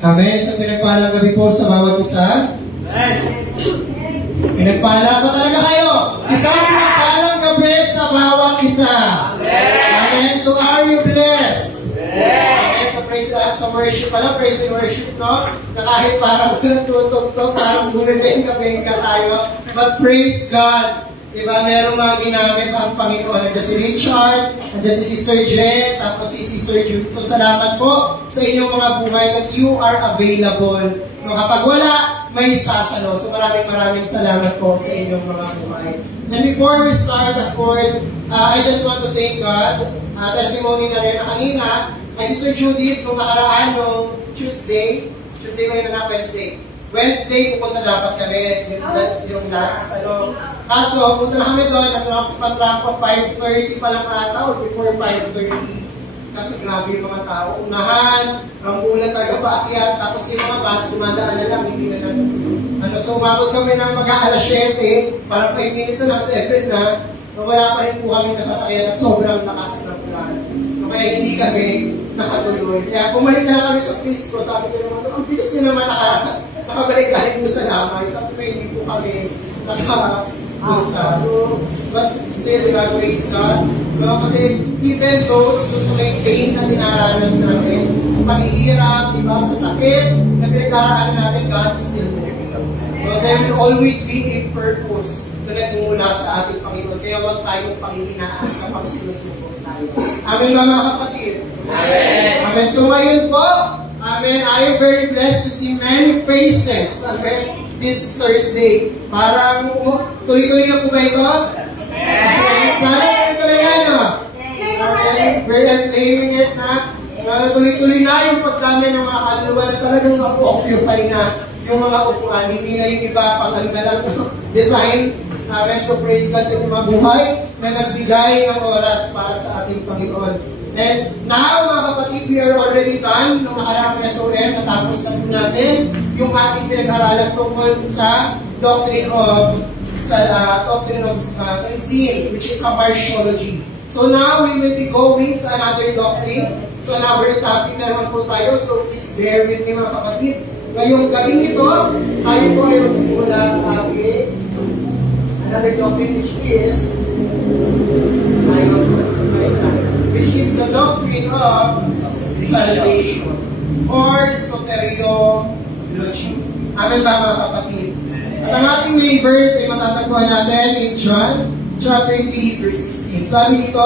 Amen. So pinagpalang gabi po sa bawat isa. Pinagpalang ko talaga kayo. Isang pinagpalang gabi sa bawat isa. Amen. So are you blessed? Amen. So praise God. Sa worship pala, praise and worship, no? Na kahit parang walang tutugtog, parang gulit ka tayo. But praise God. Diba, merong mga ginamit ang Panginoon. Nandiyan si Richard, nandiyan si Sister Jen, tapos si Sister Jude. So, salamat po sa inyong mga buhay that you are available. No, kapag wala, may sasalo. So, maraming salamat po sa inyong mga buhay. And before we start, of course, I just want to thank God. Testimony na rin na kanina, ay Sister Judith, nung nakaraan, nung Tuesday ba yun na Wednesday, pupunta dapat kami, yung last, kaso, punta na kami doon, sa Patrampo, 5:30 pa lang ata, or before 5:30. Kasi grabe yung mga tao, unahan, rambulan talaga paakyat, tapos yung mga bus, dumadaan na lang, hindi na so, umabot kami ng mag-aalas 7, parang 5 minutes na lang, 7 na, wala pa rin po kami nasasakyan at sobrang lakas ng ulan. Kaya hindi kami nakatuloy. Kaya bumalik na lang kami sa Cristo, sabi ko naman, ang bilis nyo naman nakabalik galing mo sa lamay. Sabi ko, hindi po kami nakapunta. So, but still, praise God. No? Kasi even those sa may pain na dinaranas natin, sa paghihirap, diba, sa sakit na pinagdaraan natin, God is still there. So, there will always be a purpose na nagmumula sa ating Panginoon. Kaya huwag tayong panghihinaan kapag sinusubok tayo. Amen ba mga kapatid? Amen. Amen. So ngayon po, amen, I am very blessed to see many faces, amen, this Thursday. Parang tuloy-tuloy na po ba ito? Amen. Sana tuloy yan, no? Amen. I'm claiming it na tuloy-tuloy na yung pagdami ng mga kaluluwa na talagang occupy na yung mga upuan. Hindi na yung iba pang na lang design. Amen. So praise God sa inyong mga buhay na nagbigay ng oras para sa ating Panginoon. And now, mga kapatid, we are already done nung nakaraang SOM. Natapos na po natin yung ating pinag-aralan tungkol sa doctrine of sin, which is hamartiology. So now, we will be going sa another doctrine. So another topic na naman po tayo. So please bear with me, mga kapatid. Ngayong gabi ito, tayo po ay magsisimula sa ating another doctrine which is the doctrine of salvation or soteriology. Amen ba mga kapatid? At ang ating main verse ay matatagpuan natin in John chapter 3 verse 16. Sabi ito,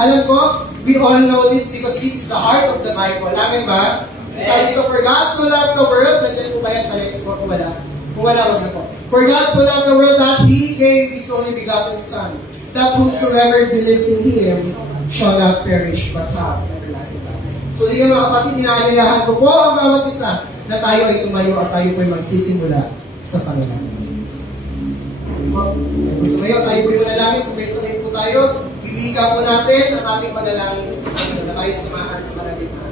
alam ko, we all know this because this is the heart of the Bible. Amen ba? Sabi ito, for God so loved the world, nandiyan po ba yan? Kung wala, wag na po. For God so loved the world that He gave His only begotten Son, that whosoever believes in Him shall not perish but have everlasting life. So sige mga kapatid, inaalilahan ko po ang bawat isa na tayo ay tumayo at tayo po ay magsisimula sa panalangin. Sige po, tumayo, tayo po ay manalangin, sabay-sabay po tayo, bibigyan po natin ang ating panalangin sa Panginoon na tayo samahan sa malalimhan.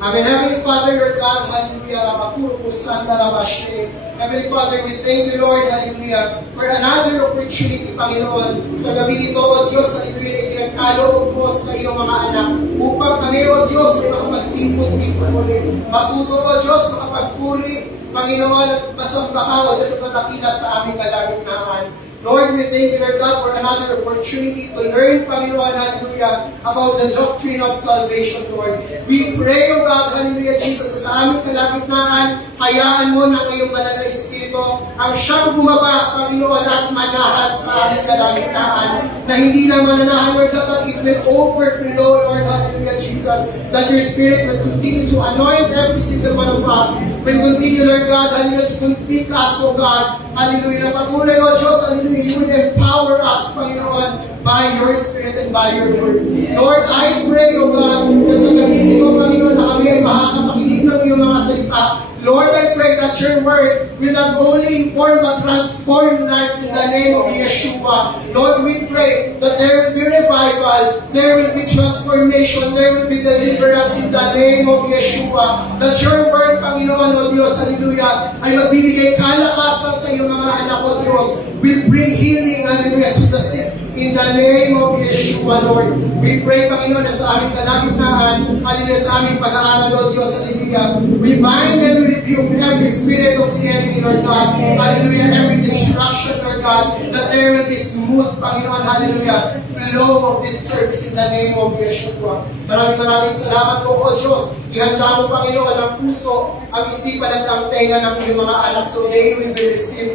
Amen. Heavenly Father, Lord God, hallelujah, Ramapuro, Santa Ramashe. Heavenly Father, we thank you, Lord, hallelujah, for another opportunity, Panginoon, sa gabi ito, O Diyos, hallelujah, pinagkaloob mo sa iyong mga anak, upang kami, O Diyos, ay makapagtipon-tipon ulit. Matuto, O Diyos, makapagpuri, Panginoon, at masamba ka, O Diyos, at matakila sa aming kalagitnaan. Lord, we thank you, Lord God, for another opportunity to learn, Panginoon, hallelujah, about the doctrine of salvation, Lord. We pray, O God, hallelujah, Jesus, sa aming kalagitnaan, hayaan mo na ngayong banal na Espiritu ang siyang bumaba, Panginoon, at manahan sa aming kalagitnaan, na hindi lang mananahan, Lord God, but it will overflow, Lord, hallelujah, Jesus, that your Spirit will continue to anoint every single one of us, will continue, Lord God, hallelujah, to complete us, O God, hallelujah, na patuloy, O Diyos, hallelujah, you will empower us, Panginoon, by your Spirit and by your word. Lord, I pray, O God, na sa gabi ito, Panginoon, na kami ay makakapakinig ng iyong mga salita. Lord, I pray that your word will not only inform but transform lives in the name of Yeshua. Lord, we pray that there will be revival, there will be transformation, there will be deliverance in the name of Yeshua. That your word, Panginoon, O Diyos, hallelujah, ay magbibigay kalakasan sa iyong mga anak, O Diyos, will bring healing, hallelujah, to the sick. In the name of Yeshua, Lord. We pray, Panginoon, na sa aming kalagitnaan, hallelujah, sa aming pag-aaral, Lord Diyos, sa Biblia. We bind and we rebuke every spirit of the enemy, Lord God. Hallelujah, every destruction, Lord God, that there will be smooth, Panginoon, hallelujah, flow of this service in the name of Yeshua. Maraming salamat po, O Diyos. Ihanda mo, Panginoon, ang puso, ang isipan at ang tenga ng iyong mga anak, so they will receive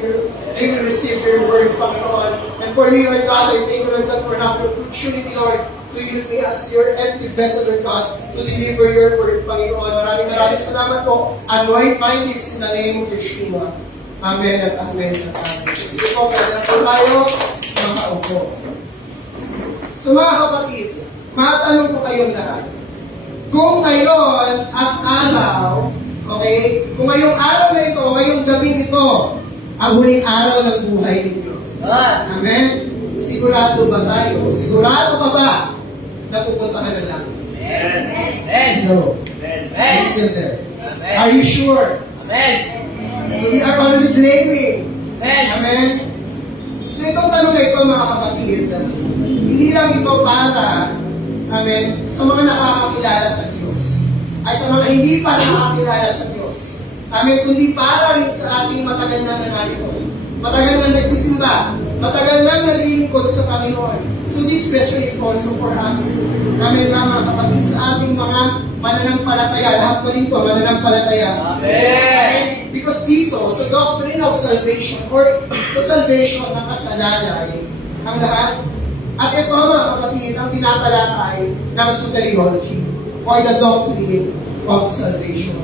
your word, Panginoon. And for me, Lord God, I thank you, Lord God, for an opportunity, Lord, to use me as your empty vessel, Lord God, to deliver your word, Panginoon. Maraming salamat po. Anoint my lips in the name of Yeshua. Amen at amen at amen. Sige po, kaya po tayo, mga upo. So mga kapatid, matanong ko kayong lahat. Kung ngayon at araw, okay, kung ngayong araw na ito, ngayong gabi ito, ang huling araw ng buhay ninyo. Amen? Sigurado ba tayo? Sigurado ka ba na pupunta ka na lang? Amen. No. Amen. You're still there. Amen. Are you sure? Amen. So we are already blaming. Amen. Amen? So itong tanong na ito, mga kapatid, hindi lang ito para, amen, sa mga nakakakilala sa Diyos, ay sa mga hindi pa nakakakilala sa Diyos. Amen, kundi para rin sa ating matagal na nanarito. Matagal na nagsisimba. Matagal na naglilingkod sa Panginoon. So this question is also for us. Amen, mga kapatid, sa ating mga mananampalataya. Lahat pa dito, mananampalataya. Amen. Because dito, sa doctrine of salvation, or sa salvation ng kasalalay, ang lahat. At ito, mga kapatid, ang pinatalakay ng soteriology, or the doctrine of salvation.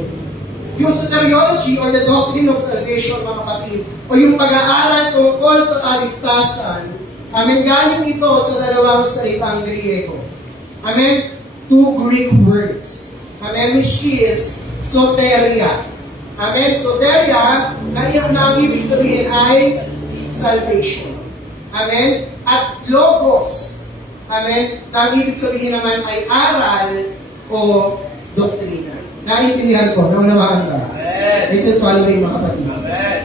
Yung soteriology, or the doctrine of salvation, mga kapatid, o yung pag-aaral tungkol sa kaligtasan, amen, galing ito sa dalawang salitang Griego. Amen? Two Greek words. Amen, which is soteria. Amen, soteria, na ang ibig sabihin ay salvation. Amen? At logos. Amen? Na ang ibig sabihin naman ay aral o doktrina. Naintindihan ko, naunawaan ba? Amen. Listen, following, mga kapatid. Amen.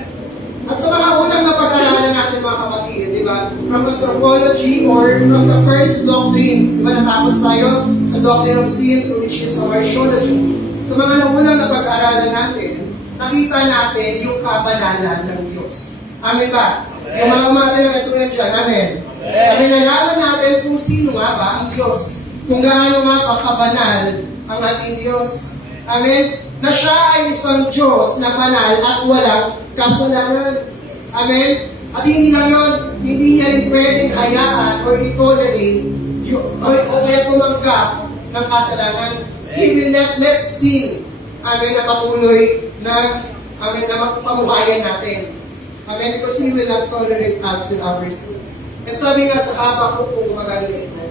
At sa mga unang napag-aralan natin, mga kapatid, di ba? From anthropology or from the first doctrines, di ba? Natapos tayo sa doctrine of sins, which is our archaeology. Sa mga unang napag-aralan natin, nakita natin yung kabanalan ng Diyos. Amen ba? Amen. Yung mga umatin ng estudyante dyan, amen. Amen. Nalaman natin kung sino nga ba ang Diyos. Kung gaano nga pa kabanal ang ating Diyos. Amen. Na siya ay isang Diyos na banal at walang kasalanan. Amen. At hindi lang yun, hindi niya rin pwedeng hayaan or i-tolerate o kaya tumanggap ng kasalanan. He will not let sin, amen, na patuloy na, amen, na pamuhayan natin. Amen. Because He will not tolerate us with our sins. At sabi nga sa Habakuk kung magaling ito,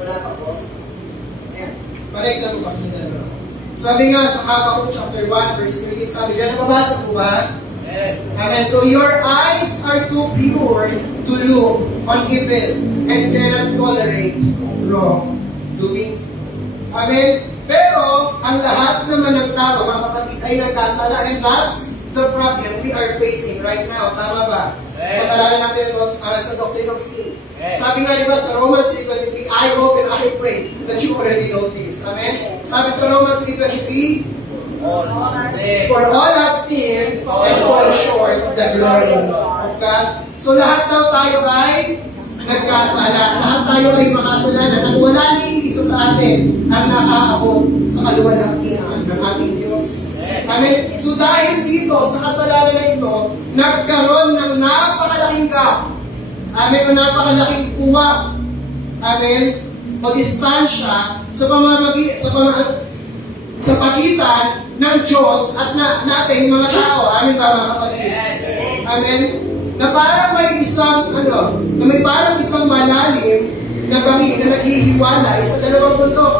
wala pa po. Ayan. Para-exam po pa sa dalawa. Sabi nga sa Habakuk chapter 1 verse 13, sabi, yan mabasa po ba? Amen. So your eyes are too pure to look on evil and cannot tolerate wrongdoing. Amen. Pero ang lahat naman ng tao, mga kapatid, ay nagkasala, and that's the problem we are facing right now. Tama ba? Pag-aralan natin sa doctrine of sin. Sabi nga, di ba, sa Romans 3:23, I hope and I pray that you already know this. Amen? Sabi sa Romans 3:23, for all have sinned and fall short of the glory of God. So lahat daw tayo ay nagkasala. Lahat tayo ay makasalanan. At wala rin isa sa atin ang nakakaabot sa kaluwalhatian ng ating Diyos. Amen? So dahil dito, sa kasalanan na ito, nagkaroon ng napakalaking gap. Amen? O napakalaking puwak. Amen? O distansya sa pagitan ng Diyos at natin mga tao. Amen ba, mga kapatid? Amen? Na parang may isang, na may parang isang malalim na bangin na naghihiwalay sa dalawang bundok.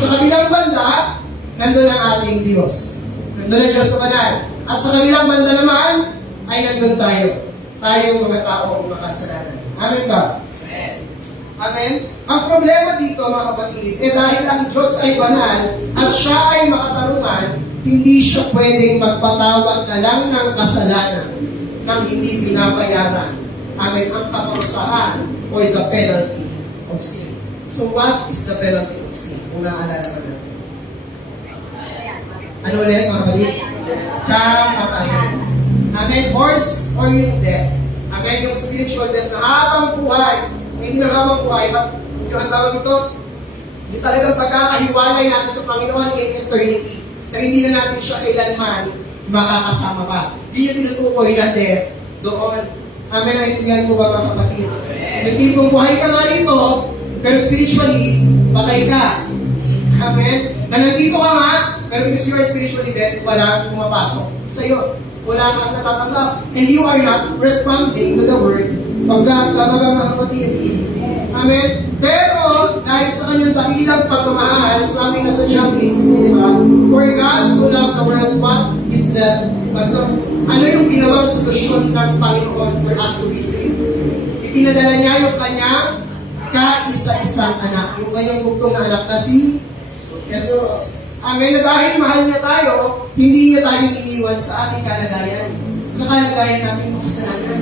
Sa kabilang banda, nandun ang ating Diyos. Nandun ang Diyos sa banal. At sa kabilang banda naman, ay nandun tayo. Tayong mga tao makasalanan. Amen ba? Amen? Ang problema dito, mga kapatid, dahil ang Diyos ay banal at siya ay makatarungan, hindi siya pwedeng magpatawad na lang ng kasalanan. ng hindi binabayaran. Amen, ang kaparusahan or the penalty of sin. So what is the penalty of sin? Kung naaalala mo natin. Ano ulit, mga kapatid? Kamatayan. Amen, worse or yung death. Amen, yung spiritual death na habang buhay. Hindi na habang buhay, but yung ang tawag ito, yung talagang pagkakahiwalay natin sa Panginoon in eternity, na hindi na natin siya kailanman makakasama pa. Yun yung tinutukoy na death doon. Amen, naintindihan mo ba mga kapatid? Yung tipong buhay ka nga rito, pero spiritually, patay ka. Amen? Na nandito ka nga, pero because you are spiritually dead, wala pumapasok sa iyo. Wala kang natatanggap. And you are not responding to the word of God. Tama ba mga kapatid? Amen? Pero, dahil sa kanyang dakilang pagmamahal, sabi na sa John 3:16, for God so loved the world, what is the, ano yung ginawang solusyon ng Panginoon for us to be saved? Ipinadala niya yung kanyang kaisa-isang anak, yung kanyang bugtong na anak na si Jesus. Amen, na dahil mahal niya tayo, hindi niya tayo iniwan sa ating kalagayan. Sa kalagayan natin ng kasalanan.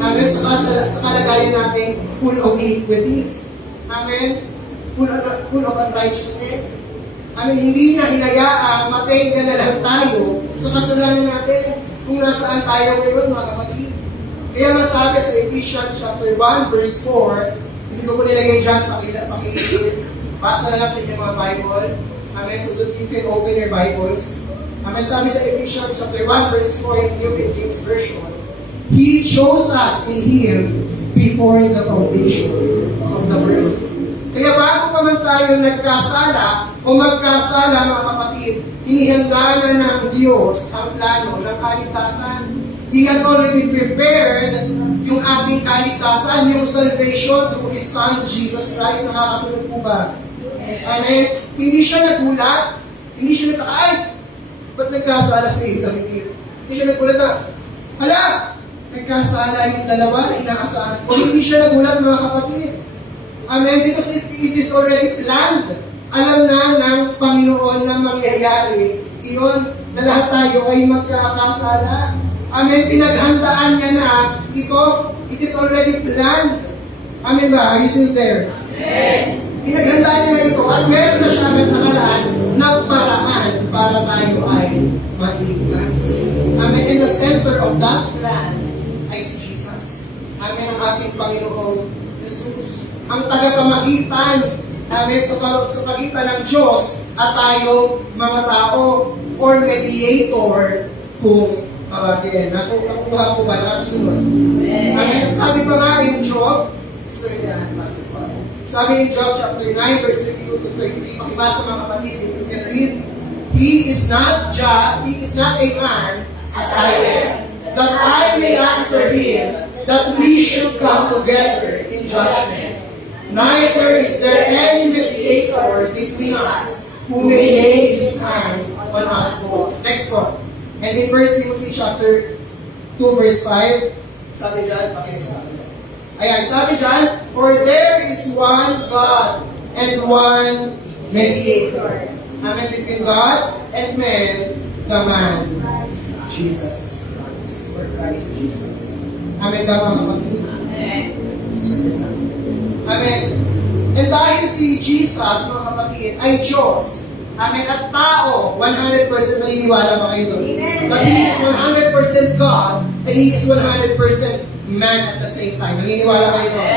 Amen, sa kalagayan natin full of iniquities. Amen, full of unrighteousness. Amen, hindi na hinayaang matay na lang tayo sa kasalanan natin kung nasaan tayo ngayon, mga kapatid. Kaya masabi sa Ephesians chapter 1, verse 4, hindi ko po nilagay dyan, pakilipin. Basa na lang sa inyong mga Bible. Amen. So you can open your Bibles. Amen. Sabi sa Ephesians chapter 1, verse 4 in New King James Version, He chose us in Him before the foundation of the world. Kaya bago pa man tayo nagkasala o magkasala, mga kapatid, inihanda na ng Diyos ang plano ng kaligtasan. He had already prepared yung ating kaligtasan, yung salvation through His Son, Jesus Christ. Nakakasunod po ba? Amen. Hindi siya nagulat. Hindi siya nagka, ba't nagkasala si David? Hindi siya nagulat na, hala, nagkasala yung dalawa na inaasahan. O hindi siya nagulat, mga kapatid. Amen. Because it is already planned. Alam na ng Panginoon na mangyayari. Iyon, na lahat tayo ay magkakasala. Amen. Pinaghandaan niya na ito, it is already planned. Amen ba? Are you still there? Amen. Pinaghandaan niya na ito at meron na siya agad nakalaan na paraan para tayo ay maligtas. Amen. In the center of that plan ay si Jesus. Amen. Ang ating Panginoong Jesus. Ang tagapamagitan. Amen. Sa pagitan ng Diyos at tayo mga tao or mediator kung nakukuha ko ba nakasunod. Amen. Sabi pa nga in Job, sabi in Job chapter 9, verse 32 to 33, pakibasa mga kapatid, if you can read, He is not a man as I am, that I may answer Him, that we should come together in judgment. Neither is there any mediator between us who may lay His hand on us both. Next one. And in 1 Timothy chapter 2, verse 5, sabi dyan, pakinig sa akin. Ayan, sabi dyan, for there is one God and one mediator. Amen, between God and man, the man, Jesus Christ, or Christ Jesus. Amen ba mga kapatid? Amen. Amen. And dahil si Jesus, mga kapatid, ay Diyos, amen, at tao, 100% naniniwala ba kayo doon? But He is 100% God, and He is 100% man at the same time. Naniniwala kayo doon?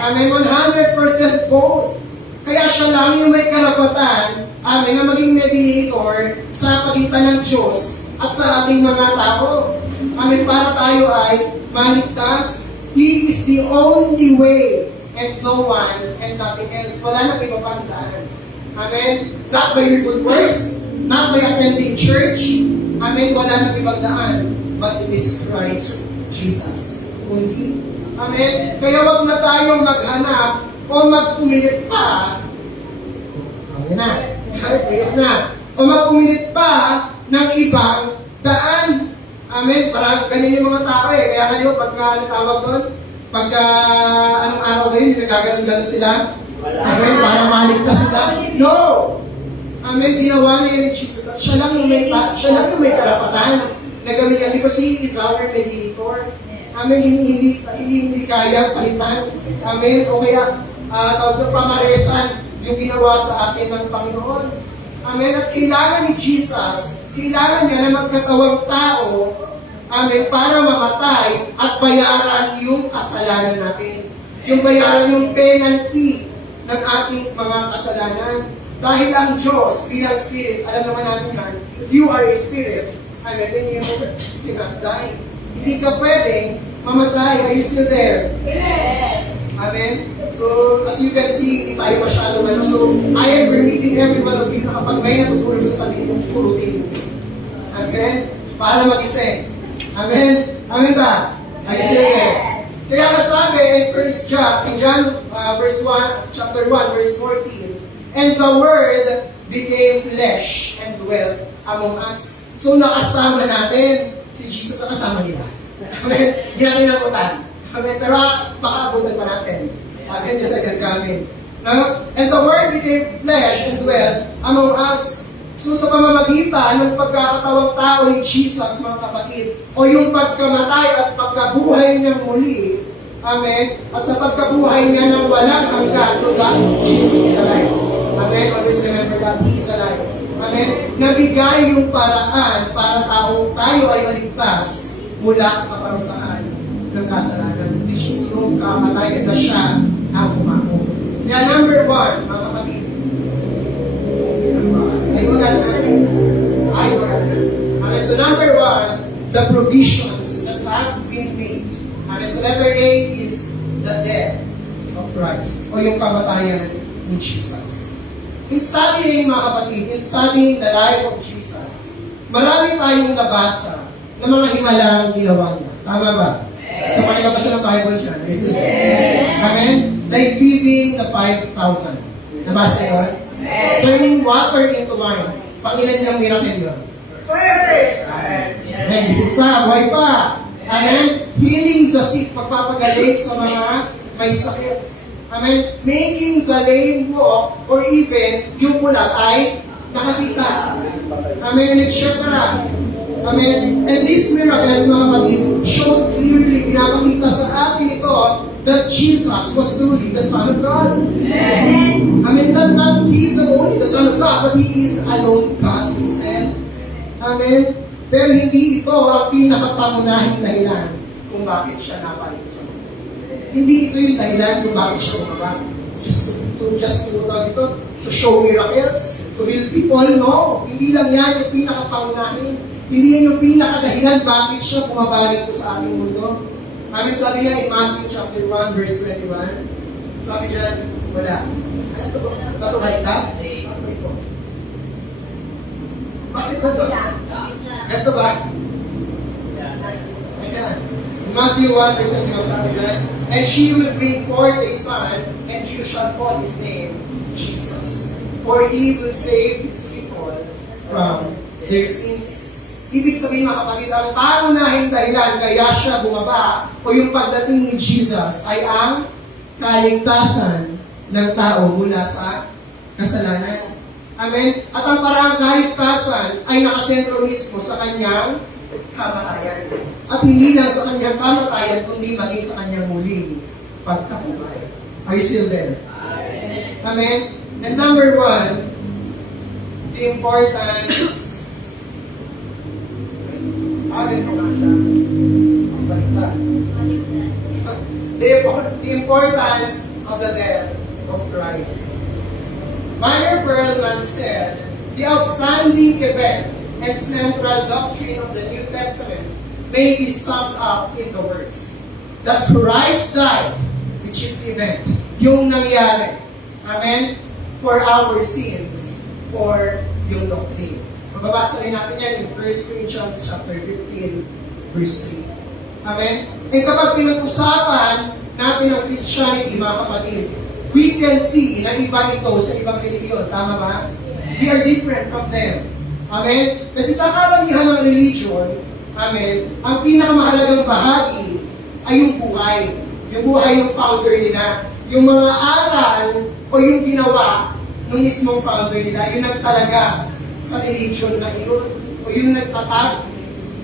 Amen, 100% both. Kaya siya lang yung may karapatan, amen, na maging mediator sa pagitan ng Diyos at sa ating mga tao. Amen, para tayo ay maligtas. He is the only way and no one and nothing else. Wala nang iba pang daan. Amen? Not by your good works, not by attending church. Amen? Wala nang ibang daan. But it is Christ Jesus only. Amen? Kaya wag na tayong maghanap o magpumilit pa. Ayan na. Ayan na. O magpumilit pa ng ibang daan. Amen? Parang ganyan yung mga tao eh. Kaya kayo, pagka natawag doon, pagka anong araw ngayon, nagkaganon-ganon sila. Amen? Para maligtas sila. No! Amen? Ginawa niya ni Jesus at siya lang yung may karapatan na gawin niya because He is our mediator. Amen, hindi kaya palitan. Amen, o kaya, tawag na pamaresan yung ginawa sa atin ng Panginoon. Amen, at kailangan ni Jesus, kailangan niya na magkatawang tao, amen, para mamatay at bayaran yung kasalanan natin. Yung bayaran yung penalty ng ating mga kasalanan. Dahil ang Diyos, bilang Spirit, alam naman natin yan, if you are a Spirit, amen, then you cannot die. Hindi ka pwedeng mamatay. Are you still there? Yes. Amen? So, as you can see, hindi tayo masyado so, I am permitting every one of you na kapag may natutulog sa tabi, pulutin mo. Amen? Para mag-isip. Amen? Amen ba? Are you still there? Kaya masabi in John verse 1, chapter 1, verse 14, and the Word became flesh and dwelt among us. So, nakasama natin si Jesus sa kasama nila. Amen? Hindi natin nakutan. Amen? Pero baka abutan pa natin. Amen? Just like that coming. And the Word became flesh and dwelt among us. So sa pamamagitan ng pagkakatawang tao ni Jesus, mga kapatid, o yung pagkamatay at pagkabuhay niya muli, amen, at sa pagkabuhay niya ng walang hanggan, so that Jesus is alive. Amen? Always remember that He is alive. Amen? Nabigay yung paraan para tayo ay maligtas mula sa kaparusahan ng kasalanan. Which is yung kamatayan na siya ang umako. Kaya number 1, mga kapatid, Amen. So number 1, the provisions that have been made. Amen. So letter A is the death of Christ o yung kamatayan ni Jesus. In studying, mga kapatid, in studying the life of Jesus, marami tayong nabasa ng mga himalang ginawa niya. Tama ba? Sa panikabasa ng Bible dyan. Amen? Like feeding the 5,000. Nabasa yun? Turning water into wine. Pangilan niyang miracle yun? First. Amen. Isip pa, buhay pa. Amen. Healing the sick, pagpapagaling sa mga may sakit. Amen. Making the lame walk, or even yung bulag ay nakakita. Amen. etc. Amen. And these miracles, mga kapatid, showed clearly, pinapakita sa atin ito, that Jesus was truly the Son of God. Amen. Amen. Not He is the only the Son of God, but He is alone God Himself. Amen. Pero hindi ito ang pinakapangunahing dahilan kung bakit siya napalit sa mundo. Hindi ito yung dahilan kung bakit siya bumaba. To show miracles, to heal people, no. Hindi lang yan yung pinakapangunahin. Hindi yan yung pinakadahilan bakit siya bumabalik sa ating mundo. Amen, sabi niya in Matthew chapter 1, verse 21, sabi niya, wala. Ano ba? Ano ba ito? Ano ito? Bakit ba ito? Ito ba? Ayan. Matthew 1, verse 21, sabi niya, and she will bring forth a son, and you shall call his name Jesus. For he will save his people from their sins. Ibig sabihin, mga kapatid, ang pangunahing dahilan kaya siya bumaba o yung pagdating ni Jesus ay ang kaligtasan ng tao mula sa kasalanan. Amen? At ang paraang kaligtasan ay nakasentro mismo sa kanyang kamatayan. At hindi lang sa kanyang kamatayan, kundi maging sa kanyang muling pagkabuhay. Are you still there? Amen? And number 1, the importance the importance of the death of Christ. Meyer Perlman said, the outstanding event and central doctrine of the New Testament may be summed up in the words that Christ died, which is the event, yung nangyari, amen, for our sins, for yung doctrine. Mababasa rin natin yan in 1 Corinthians chapter 15, verse 3. Amen? And kapag pinag-usapan natin ang Christianity, mga kapatid, we can see na iba ito sa ibang religiyon. Tama ba? We are different from them. Amen? Kasi sa karamihan ng religion, amen, ang pinakamahalagang bahagi ay yung buhay. Yung buhay ng founder nila. Yung mga aral o yung ginawa ng mismong founder nila, yung nagtalaga sa religion na iyon, o yung nagtatag.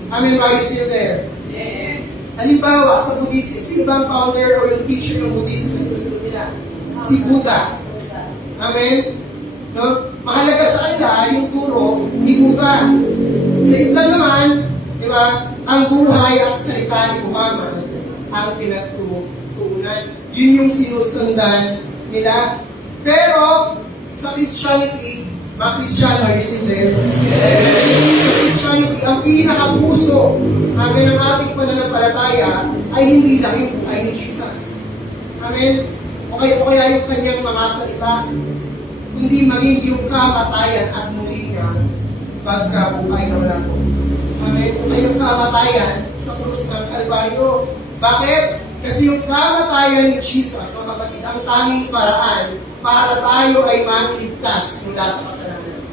Amen, are you still there? Yes. Halimbawa, sa Buddhism, sino ba ang founder o yung teacher ng Buddhism na sinusunod nila? Si Buddha. Amen? No? Mahalaga sa kanila yung turo ni Buddha. Sa Islam naman, di ba, ang buhay at salita ni Muhammad ang pinagtutuunan. Yun yung sinusundan nila. Pero, sa Christianity, mga Kristiyano, are you still there? Sa Christianity, ang pinakapuso namin ang ating pananampalataya ay hindi lang yung buhay ni Jesus. Amen? O kaya yung kanyang mga salita, kundi maging yung kamatayan at muli niya pagkabuhay na wala ko. Amen? O kaya yung kamatayan sa krus ng Kalbaryo. Bakit? Kasi yung kamatayan ni Jesus, mga kapatid, ang tanging paraan para tayo ay mailigtas mula sa kasalanan.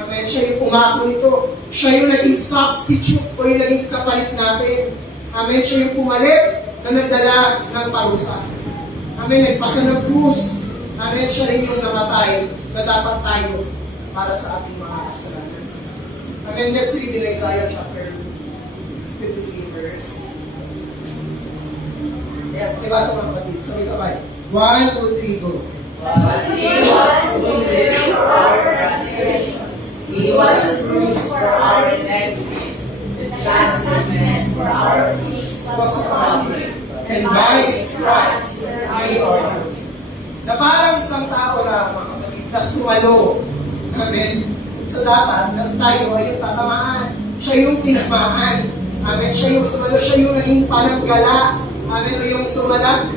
Amen? Siya yung umako nito. Siya yung naging substitute o yung naging kapalit natin. Amen? Siya yung pumalit na nagdala ng parusa. Amen? Nagpasa ng krus. Amen? Siya rin yung namatay na dapat tayo para sa ating mga kasalanan. Amen? Let's read in Isaiah chapter 53 verse. Ayan, ibasa mga kapatid. Sabay-sabay. 1, 2, 3, go. But he was wounded for our transgressions. He was bruised for our iniquities. The chastisement for our peace was upon him. And by his stripes we are healed. Na parang isang tao na mga kapatid na sumalo. Amen. So dapat, kasi tayo ay yung tatamaan. Siya yung tinamaan. Amen. Siya yung sumalo. Siya yung naging pananggala. Amen. O yung sumalag.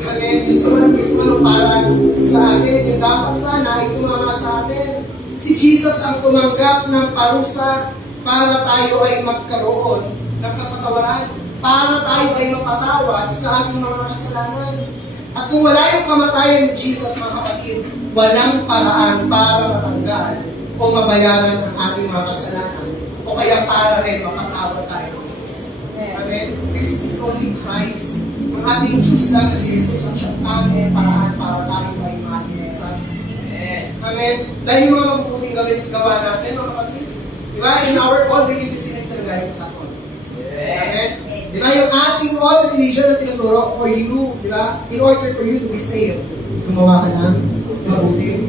Amen. Yung sumalag para sa atin. Yung dapat sana ay tumama sa atin. Si Jesus ang tumanggap ng parusa para tayo ay magkaroon ng kapatawaran. Para tayo ay mapatawad sa ating mga kasalanan. At kung wala yung kamatayan ni Jesus, mga kapatid, walang paraan para matanggal o mabayaran ang ating mga kasalanan. O kaya para rin mapatawad tayo ng Diyos. Amen? It's only Christ. Ang ating Diyos lang si Jesus ang siyang tamang paraan para tayo ay maligtas. Amen? Dahil yung mga mabuting gawa natin, mga kapatid, di ba? In our own religious galing sa kapon. Amen? Di ba? Yung ating own religion na tinuturo for you, di ba? In order for you to be saved, gumawa ka ng mabuti.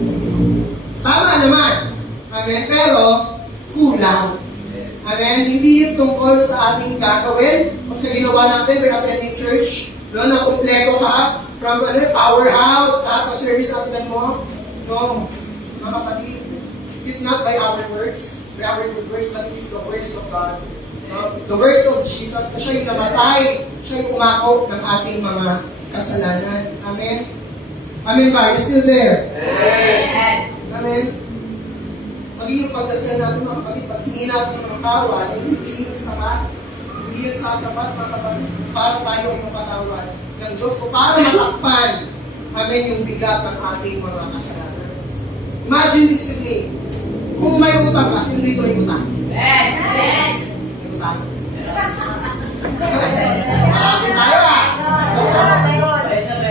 Tama naman. Amen? Pero, kulang. Amen? Hindi yung tungkol sa ating gagawin o sa ginawa natin by attending church. No, na kumpleto ka from powerhouse, tapos service natin mo. No, mga kapatid, it's not by our works, but it is the works of God. No? The works of Jesus, na siya yung namatay, siya yung umako ng ating mga kasalanan. Amen? Amen ba? Are you still there? Amen. Amen? Maging yung pagdasal natin, mga kapatid, pag tingin natin ng tawa, hindi yun sapat. Hindi yun sasapat, mga kapatid, para tayo ay mapatawad ng Diyos o para matakpan, amen, yung bigat ng ating mga kasalanan. Imagine this with me. Kung may utang ka, sino dito ay utang? Amen. May utang. Marami tayo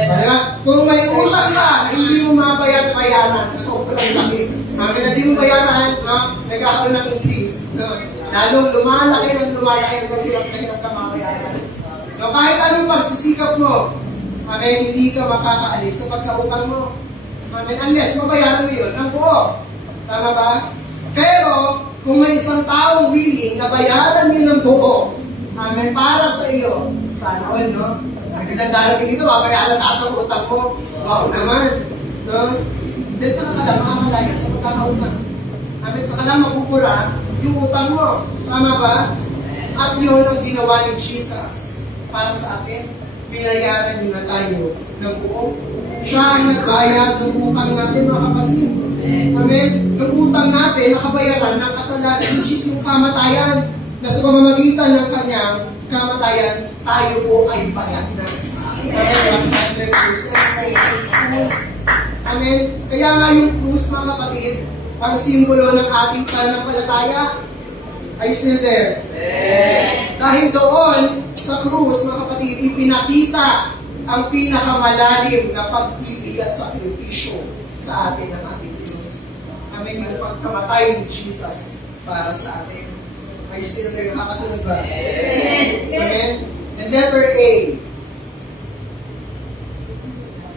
Diba? Kung may utang ka, na hindi mo mabayad-bayaran sa sobrang laki. Amen, na hindi mo bayaran, nagkakaroon ng increase. Lalong lumalaki ang hirap ka makabayaran. Kahit anong pagsisikap mo, amen, hindi ka makakaalis sa pagkautang mo. Amen, unless mabayaran mo yun ng buo. Tama ba? Pero, kung may isang taong willing na bayaran yun ng buo, amen, para sa iyo, sana all, no? Bilang darating ito, babayaran natin ang utang mo. Wow naman. No? Then saan ka lang makakalaya sa pagkakautang? Amen, saan ka lang mapupura yung utang mo. Tama ba? At yun ang ginawa ni Jesus para sa atin. Binayaran niya na tayo ng buo. Siya ang nagbayad ng utang natin, mga kapatid. Amen? Yung utang natin, nakabayaran ng kasalanan, which is yung kamatayan, na sa pamamagitan ng kanyang kamatayan, tayo po ay bayad na. Amen? 100%. Amen? Kaya nga yung krus, mga kapatid, ang simbolo ng ating pananampalataya. Are you still there? Dahil doon, sa krus, mga kapatid, ipinakita ang pinakamalalim na pag-ibig at sakripisyo sa atin ng ating Diyos. Amen. Yung pagkamatay ni Jesus para sa atin. Are you still there? Nakakasunod ba? Amen. And letter A,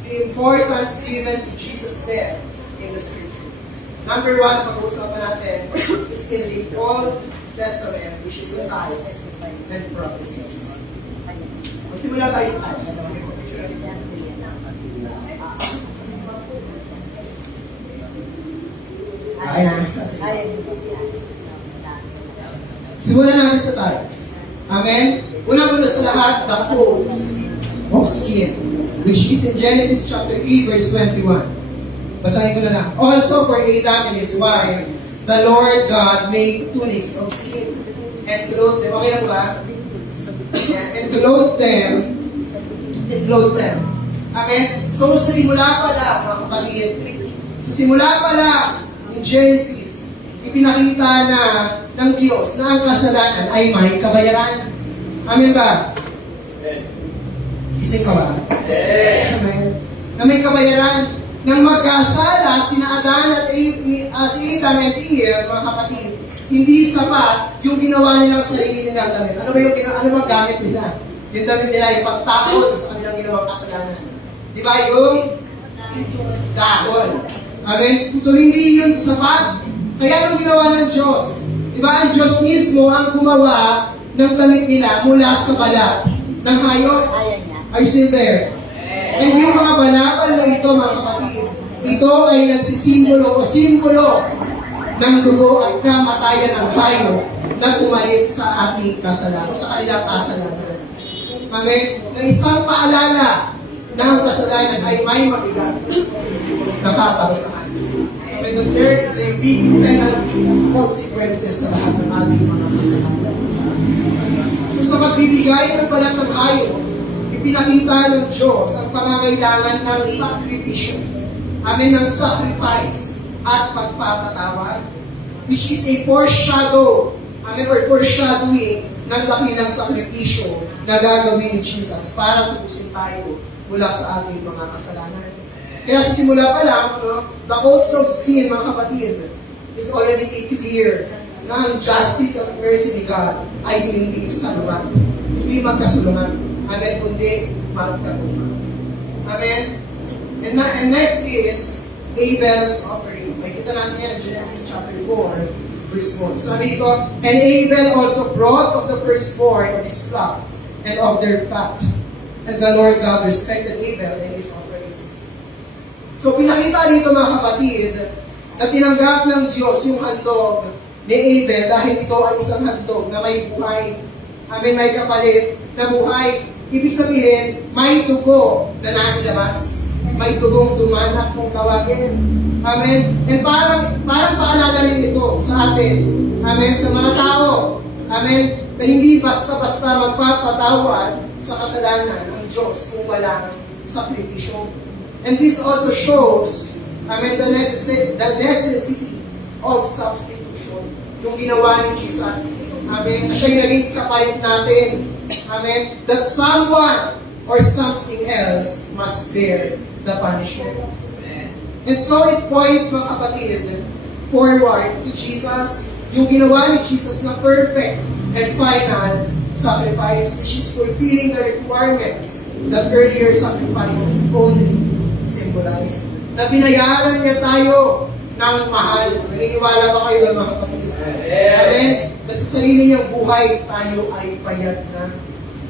the importance given to Jesus' death in the Scripture. Number one, pag-uusapan natin is in the Old Testament, which is the tithes and prophecies. Magsimula tayo sa tithes. Ay na. Simulan natin sa tithes. Amen? Unang-una sa lahat, the coats of skin, which is in Genesis chapter 3, verse 21. Basahin ko na lang. Also for Adam and his wife, the Lord God made tunics of skin and clothed them. Okay lang ba? And clothed them. Amen? So, sa simula pa lang, mga kapatid, sa simula pa lang, in Genesis, ipinakita na ng Diyos na ang kasalanan ay may kabayaran. Amen ba? Ising ka ba? Amen. Na may kabayaran. Nang magkasala, sina Adan at si Adam and Eve, mga kapatid, hindi sapat yung ginawa nilang sarili nilang damit. Ano ba gamit nila? Yung damit nila, yung pagtakot sa kanilang ginawang kasalanan. Di ba yung dahon? Amen? So, hindi yun sapat. Kaya anong ginawa ng Diyos? Di ba, ang Diyos mismo ang gumawa ng damit nila mula sa balat ng hayop. Are you still there? And yung mga banakal na ito, mga kapatid, ito ay nagsisimbolo o simbolo ng dugo at kamatayan ng hayop na pumalit sa ating kasalanan, sa kanilang kasalanan. Amen? Ang isang paalala na ang kasalanan ay may mabigat na kaparusahan. And the third is a big penalty consequences sa lahat ng ating mga kasalanan. So sa pagbibigay ng balat ng hayop, ipinakita ng Diyos ang pangangailangan ng sakripisyo. Amen, ng sacrifice at pagpapatawad, which is a foreshadow, amen, or foreshadowing ng dakilang sakripisyo na gagawin ni Jesus para tubusin tayo mula sa ating mga kasalanan. Kaya sa simula pa lang, the coats of skin, mga kapatid, is already clear na ang justice at mercy ni God ay hindi salubat, hindi magkasulungan. Amen, kundi magkaguman. Amen? And next is Abel's offering. Makikita natin yan in Genesis chapter 4, verse 4. Sabi dito, and Abel also brought of the firstborn of his flock and of their fat. And the Lord God respected Abel and his offering. So pinakita dito, mga kapatid, na tinanggap ng Diyos yung handog ni Abel dahil ito ay isang handog na may buhay. Amen, may kapalit na buhay. Ibig sabihin, may dugo na nailabas. May dugong dumanak kung tawagin. Amen? And parang paalala rin ito sa atin. Amen? Sa mga tao. Amen? Na hindi basta-basta magpapatawad sa kasalanan ng Diyos kung walang sakripisyo. And this also shows, amen, the necessity of substitution. Yung ginawa ni Jesus. Amen? Siya yung naging kapalit natin. Amen? That someone or something else must bear the punishment. And so it points, mga kapatid, forward to Jesus, yung ginawa ni Jesus na perfect and final sacrifice, which is fulfilling the requirements that earlier sacrifices only symbolize. Na binayaran niya tayo ng mahal. Naniniwala ba kayo doon, mga kapatid? Amen? Kasi sa sarili niyang buhay, tayo ay payat na.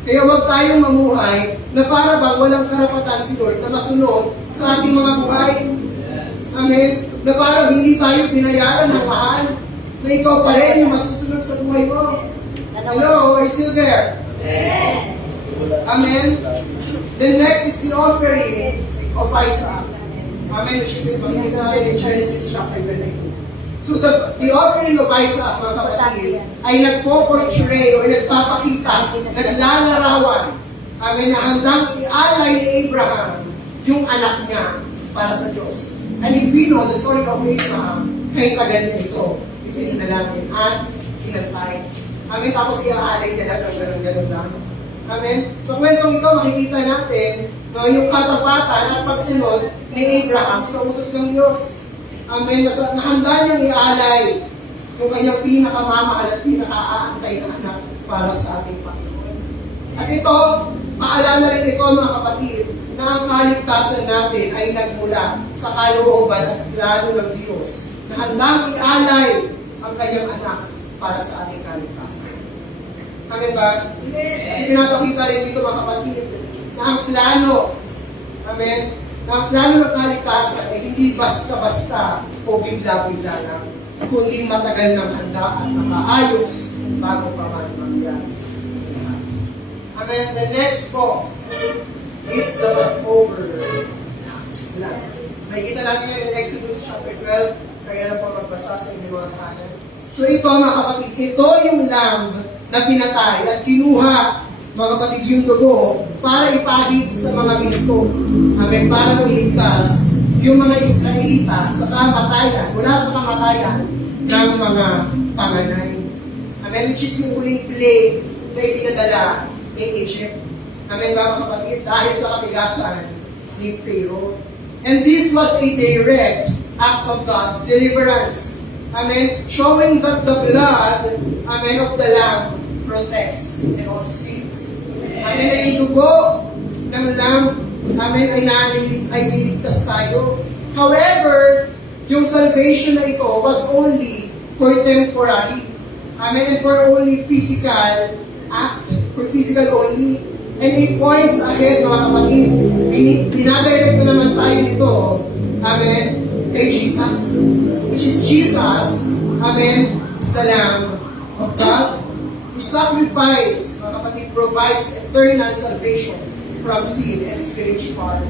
Kaya huwag tayong mamuhay na para bang walang karapatan si Lord na masunod sa ating mga buhay. Amen? Na parang hindi tayo pinayaran ng mahal, na ikaw pa rin yung masusunod sa buhay mo. Hello, are you still there? Yes. Amen? Then next is the offering of Isaac. Amen? Which is in Genesis chapter 22. So the offering of Isaac, mga kapatid, ay nagpo-portray o nagpapakita, naglalarawan, amen, na handang ialay ni Abraham yung anak niya para sa Diyos. And if we know the story of Abraham, kahit tagal na ito, ipinanalangin at pinantay. Amen, tapos iaalay niya lang gano'n lang. Amen. Sa kwentong ito, makikita natin na yung katapatan at pagsunod ni Abraham sa utos ng Diyos. Amen. Nahanda niyang ialay yung kanyang pinakamamahal at pinaka-aantay na anak para sa ating Panginoon. At ito, paalala rin ito mga kapatid, na ang kaligtasan natin ay nagmula sa kalooban at plano ng Diyos na handang ialay ang kanyang anak para sa ating kaligtasan. Amen ba? Ipinapakita rin dito mga kapatid na ang plano, amen, na ang plano ng kaligtasan ay hindi basta-basta o bigla-bigla lang, kundi matagal ng handa at nakaayos bago pa man mangyari. Amen. The next po is the Passover lamb. Nakikita natin yan in Exodus chapter 12, kaya na po magbasa sa inyong mga kanan. So ito mga kapatid, ito yung lamb na pinatay at kinuha mga kapatid yung dugo para ipahid sa mga binto. Amen. Para iligtas yung mga Israelita sa kamatayan, mula sa kamatayan ng mga panganay. Amen. Which is yung uling plague na ipinadala in Egypt. Amen ba mga kapatid? Dahil sa katigasan ni Pharaoh. And this was a direct act of God's deliverance. Amen. Showing that the blood, amen, of the lamb protects and also saves. Amen. Na yung dugo ng lamb, amen, ay liligtas tayo. However, yung salvation na ito was only for temporary. Amen. And for only physical act. For physical only. And it points ahead, mga kapatid. Dinadirect na naman tayo nito, amen, kay Jesus. Which is Jesus, amen, is the Lamb of God. Whose sacrifice, mga kapatid, provides eternal salvation from sin and spiritual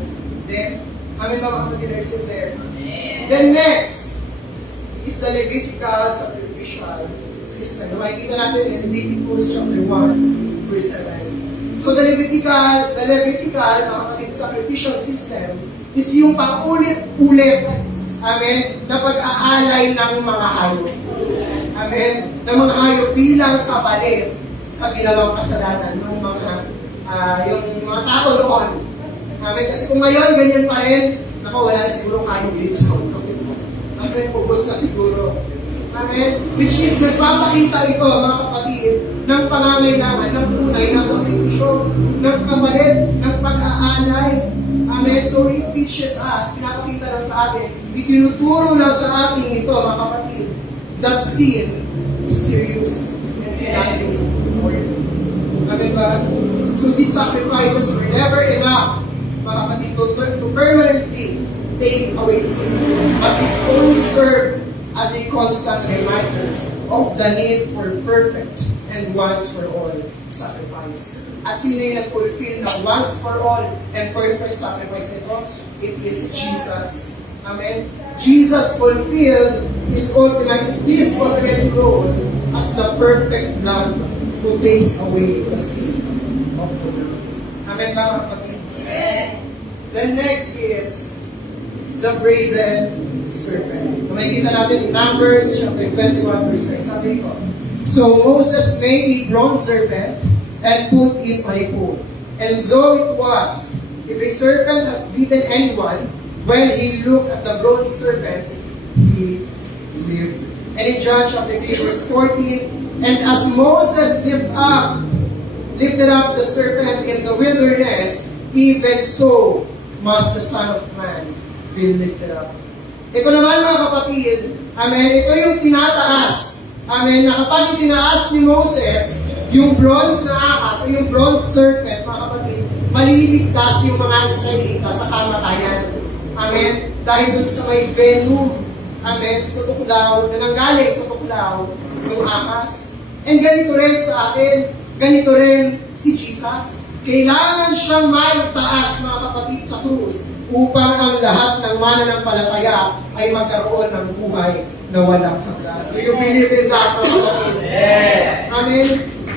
death. Amen ba mga kapatid, there's it there. Then next is the Levitical sacrificial system. Makikita natin in Leviticus chapter 1, verse 7. So the Levitical, mga kapatid, sacrificial system is yung paulit-ulit, amen, na pag-aalay ng mga hayop. Amen, ng mga hayop bilang kapalit sa ginawang kasalanan ng mga, yung mga tao noon. Amen, kasi kung ngayon, ganyan pa rin, naku, wala na siguro hayop dito sa mundo. Amen, pupus na siguro. Amen, which is nagpapakita ito, mga kapatid, ng pangangailangan ng tunay na sakripisyo, ng kapalit, ng pag-aalay. Amen. So it teaches us, pinapakita lang sa atin, itinuturo na sa atin ito, mga kapatid, that sin is serious and cannot be ignored. Amen ba? So these sacrifices were never enough, mga kapatid, to permanently take away sin. But this only served as a constant reminder of the need for perfect and once for all sacrifice. At sino yung nag-fulfill ng once for all and perfect sacrifice nito? It is Jesus. Amen? Jesus fulfilled His ultimate role as the perfect Lamb who takes away the sin of the world. Amen ba mga kapatid? Then next is the brazen serpent. So makikita natin in Numbers chapter 21 verse 9. Sabi ko, so Moses made a bronze serpent and put it on a pole. And so it was, if a serpent had bitten anyone, when he looked at the bronze serpent, he lived. And in John chapter 3 verse 14, and as Moses lifted up the serpent in the wilderness, even so must the Son of Man be lifted up. Ito naman mga kapatid, amen, ito yung tinataas. Amen, na kapag itinaas ni Moses, yung bronze na ahas, o yung bronze serpent, mga kapatid, maliligtas yung mga Israelita sa kamatayan. Amen, dahil dun sa may venom, amen, sa tuklaw, na nanggaling sa tuklaw, yung ahas. And ganito rin sa atin, ganito rin si Jesus. Kailangan siyang maitaas, mga kapatid, sa krus, upang ang lahat ng mananampalataya ay magkaroon ng buhay na walang hanggan. Do you believe in that, mga kapatid? Amen.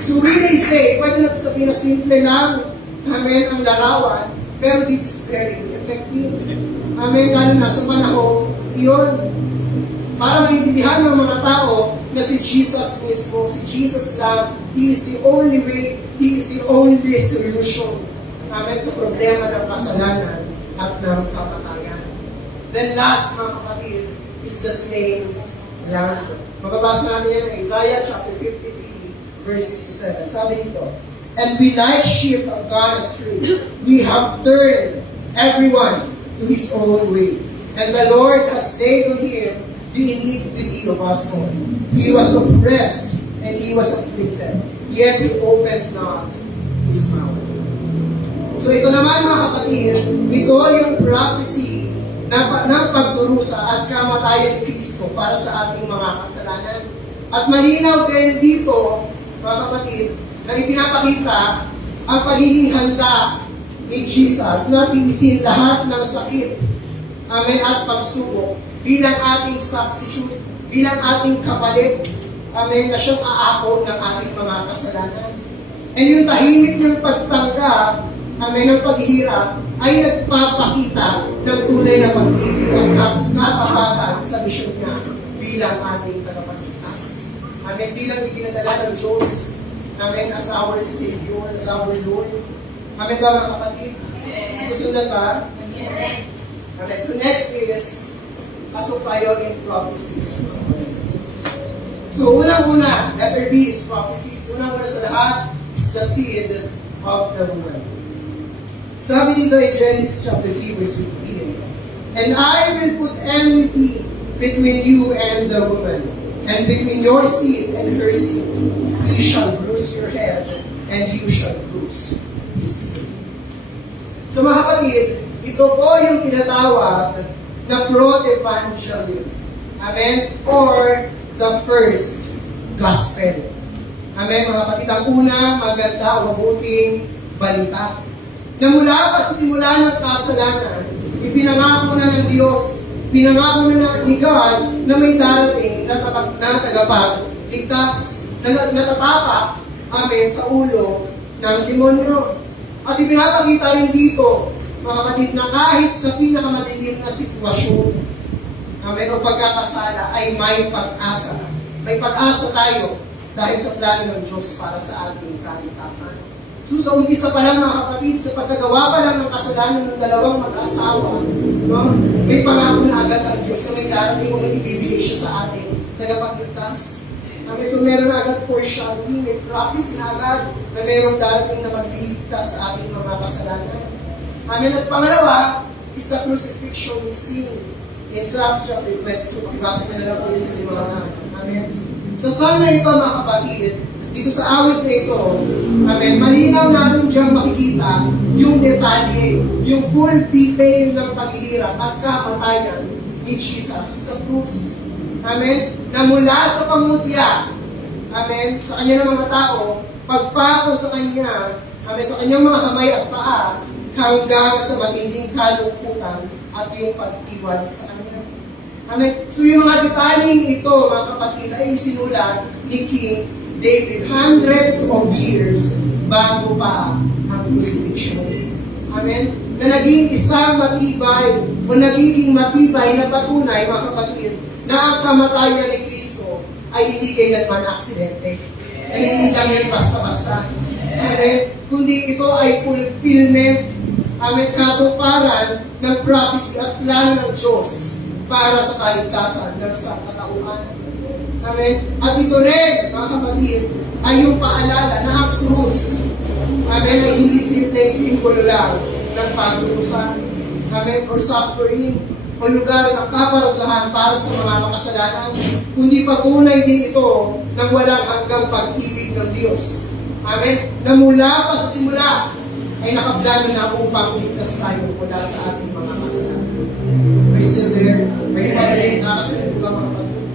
So we may say, pwede natin sabihin na simple lang, amen, ang larawan, pero this is very effective. Amen, lalo na sa panahon iyon. Para maintindihan ng mga tao na si Jesus mismo, si Jesus lang, He is the only way, He is the only solution, amen, sa problema ng kasalanan at ng kamatayan. Then last, mga kapatid, is the slain lamb. Mababasa natin yan in Isaiah chapter 53, verse 6 to 7. Sabi dito, and we like sheep have gone astray. We have turned everyone to his own way. And the Lord has laid on him the iniquity of us all. He was oppressed and he was afflicted, yet he opened not his mouth. So ito naman mga kapatid, ito yung prophecy ng pagdurusa at kamatayan ni Kristo para sa ating mga kasalanan. At malinaw din dito, mga kapatid, na ipinapakita ang pagiging handa ni Jesus na tiisin lahat ng sakit, amen, at pagsubok bilang ating substitute, bilang ating kapalit, amen, na siyang aako ng ating mga kasalanan. And yung tahimik ng pagtanggap, amen, ng paghihirap, ay nagpapakita ng tunay na pag-ibig at katapatan sa misyon niya bilang ating tagapagligtas. Amen, bilang ipinadala ng Diyos, amen, as our Savior, as our Lord. Amen ba mga kapatid? Susunod ba? Yes. Okay, so next is, pasok tayo in prophecies. So, unang-una, letter B is prophecies. Unang-una sa lahat is the seed of the woman. Sabi dito in Genesis chapter 3, verse 15, and I will put enmity between you and the woman, and between your seed and her seed. He shall bruise your head, and you shall bruise his heel. So mga kapatid, ito po yung tinatawag na proto-evangelium. Amen? Or the first gospel. Amen, mga kapatid. Ang unang maganda o mabuting balita. Na mula pa sa simula ng kasalanan, ipinangako na ng Diyos, pinangako na ni God na may darating na tagapagligtas, na natatapak, amen, sa ulo ng demonyo. At ipinapakita rin dito, mga kapatid, na kahit sa pinakamadilim na sitwasyon, amen, o pagkakasala, ay may pag-asa. May pag-asa tayo dahil sa plano ng Diyos para sa ating kaligtasan. So sa umpisa pa lang mga kapatid, sa pagkagawa pa lang ng kasalanan ng dalawang mag-asawa, no, may pangako na agad ang Diyos na may darating o may ibibigay siya sa ating tagapagligtas. Amen. So meron na agad foreshadowing, may prophecy na agad na merong darating na magliligtas sa ating mga kasalanan. Amen. At pangalawa is the crucifixion scene in Psalms chapter 22. Ibasa na lang po yun sa limangan. Amen. So saan na ito mga kapatid? Dito sa awit na ito, amen, malinaw natin diyang makikita yung detalye, yung full detail ng paghihirap at kamatayan ni Jesus sa krus. Amen? Na mula sa pangmutya, amen, sa kanya ng mga tao, pagpako sa kanya, amen, sa kanyang mga kamay at paa, hanggang sa matinding kalungkutan at yung pag-iwan sa kanya. Amen? So yung mga detalyeng ito, mga kapatid, ay sinulat ni King David hundreds of years bago pa ang crucifixion. Amen? Na naging isang matibay o nagiging matibay na patunay, mga kapatid, na ang kamatayan ni Kristo ay hindi kailanman aksidente. Ay hindi lang yan basta-basta. Amen? Kundi ito ay fulfillment, amen, katuparan ng prophecy at plano ng Diyos para sa kaligtasan ng sangkatauhan. Amen. At ito rin, mga kapatid, ay yung paalala na ang krus, amen, ay hindi simpleng simbolo lang ng pagdurusa, amen, or suffering, o lugar ng kaparusahan para sa mga makasalanan, kundi patunay din ito ng walang hanggang pag-ibig ng Diyos. Amen. Na mula pa sa simula, ay nakaplano na upang ligtas tayo mula sa ating mga kasalanan. Are you still there? May pagaling na sa mga kapatid.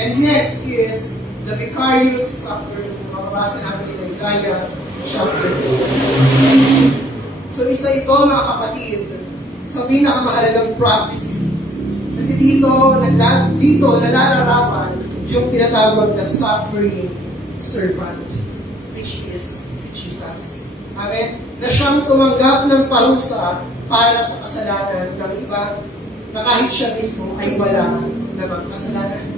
And next is the vicarious suffering. Mababasa natin in Isaiah chapter 2. So isa ito mga kapatid sa pinakamahalagang prophecy. Kasi dito nalalarawan yung tinatawag na suffering servant, which is si Jesus. Amen? Na siyang tumanggap ng parusa para sa kasalanan ng iba, na kahit siya mismo ay wala namang kasalanan.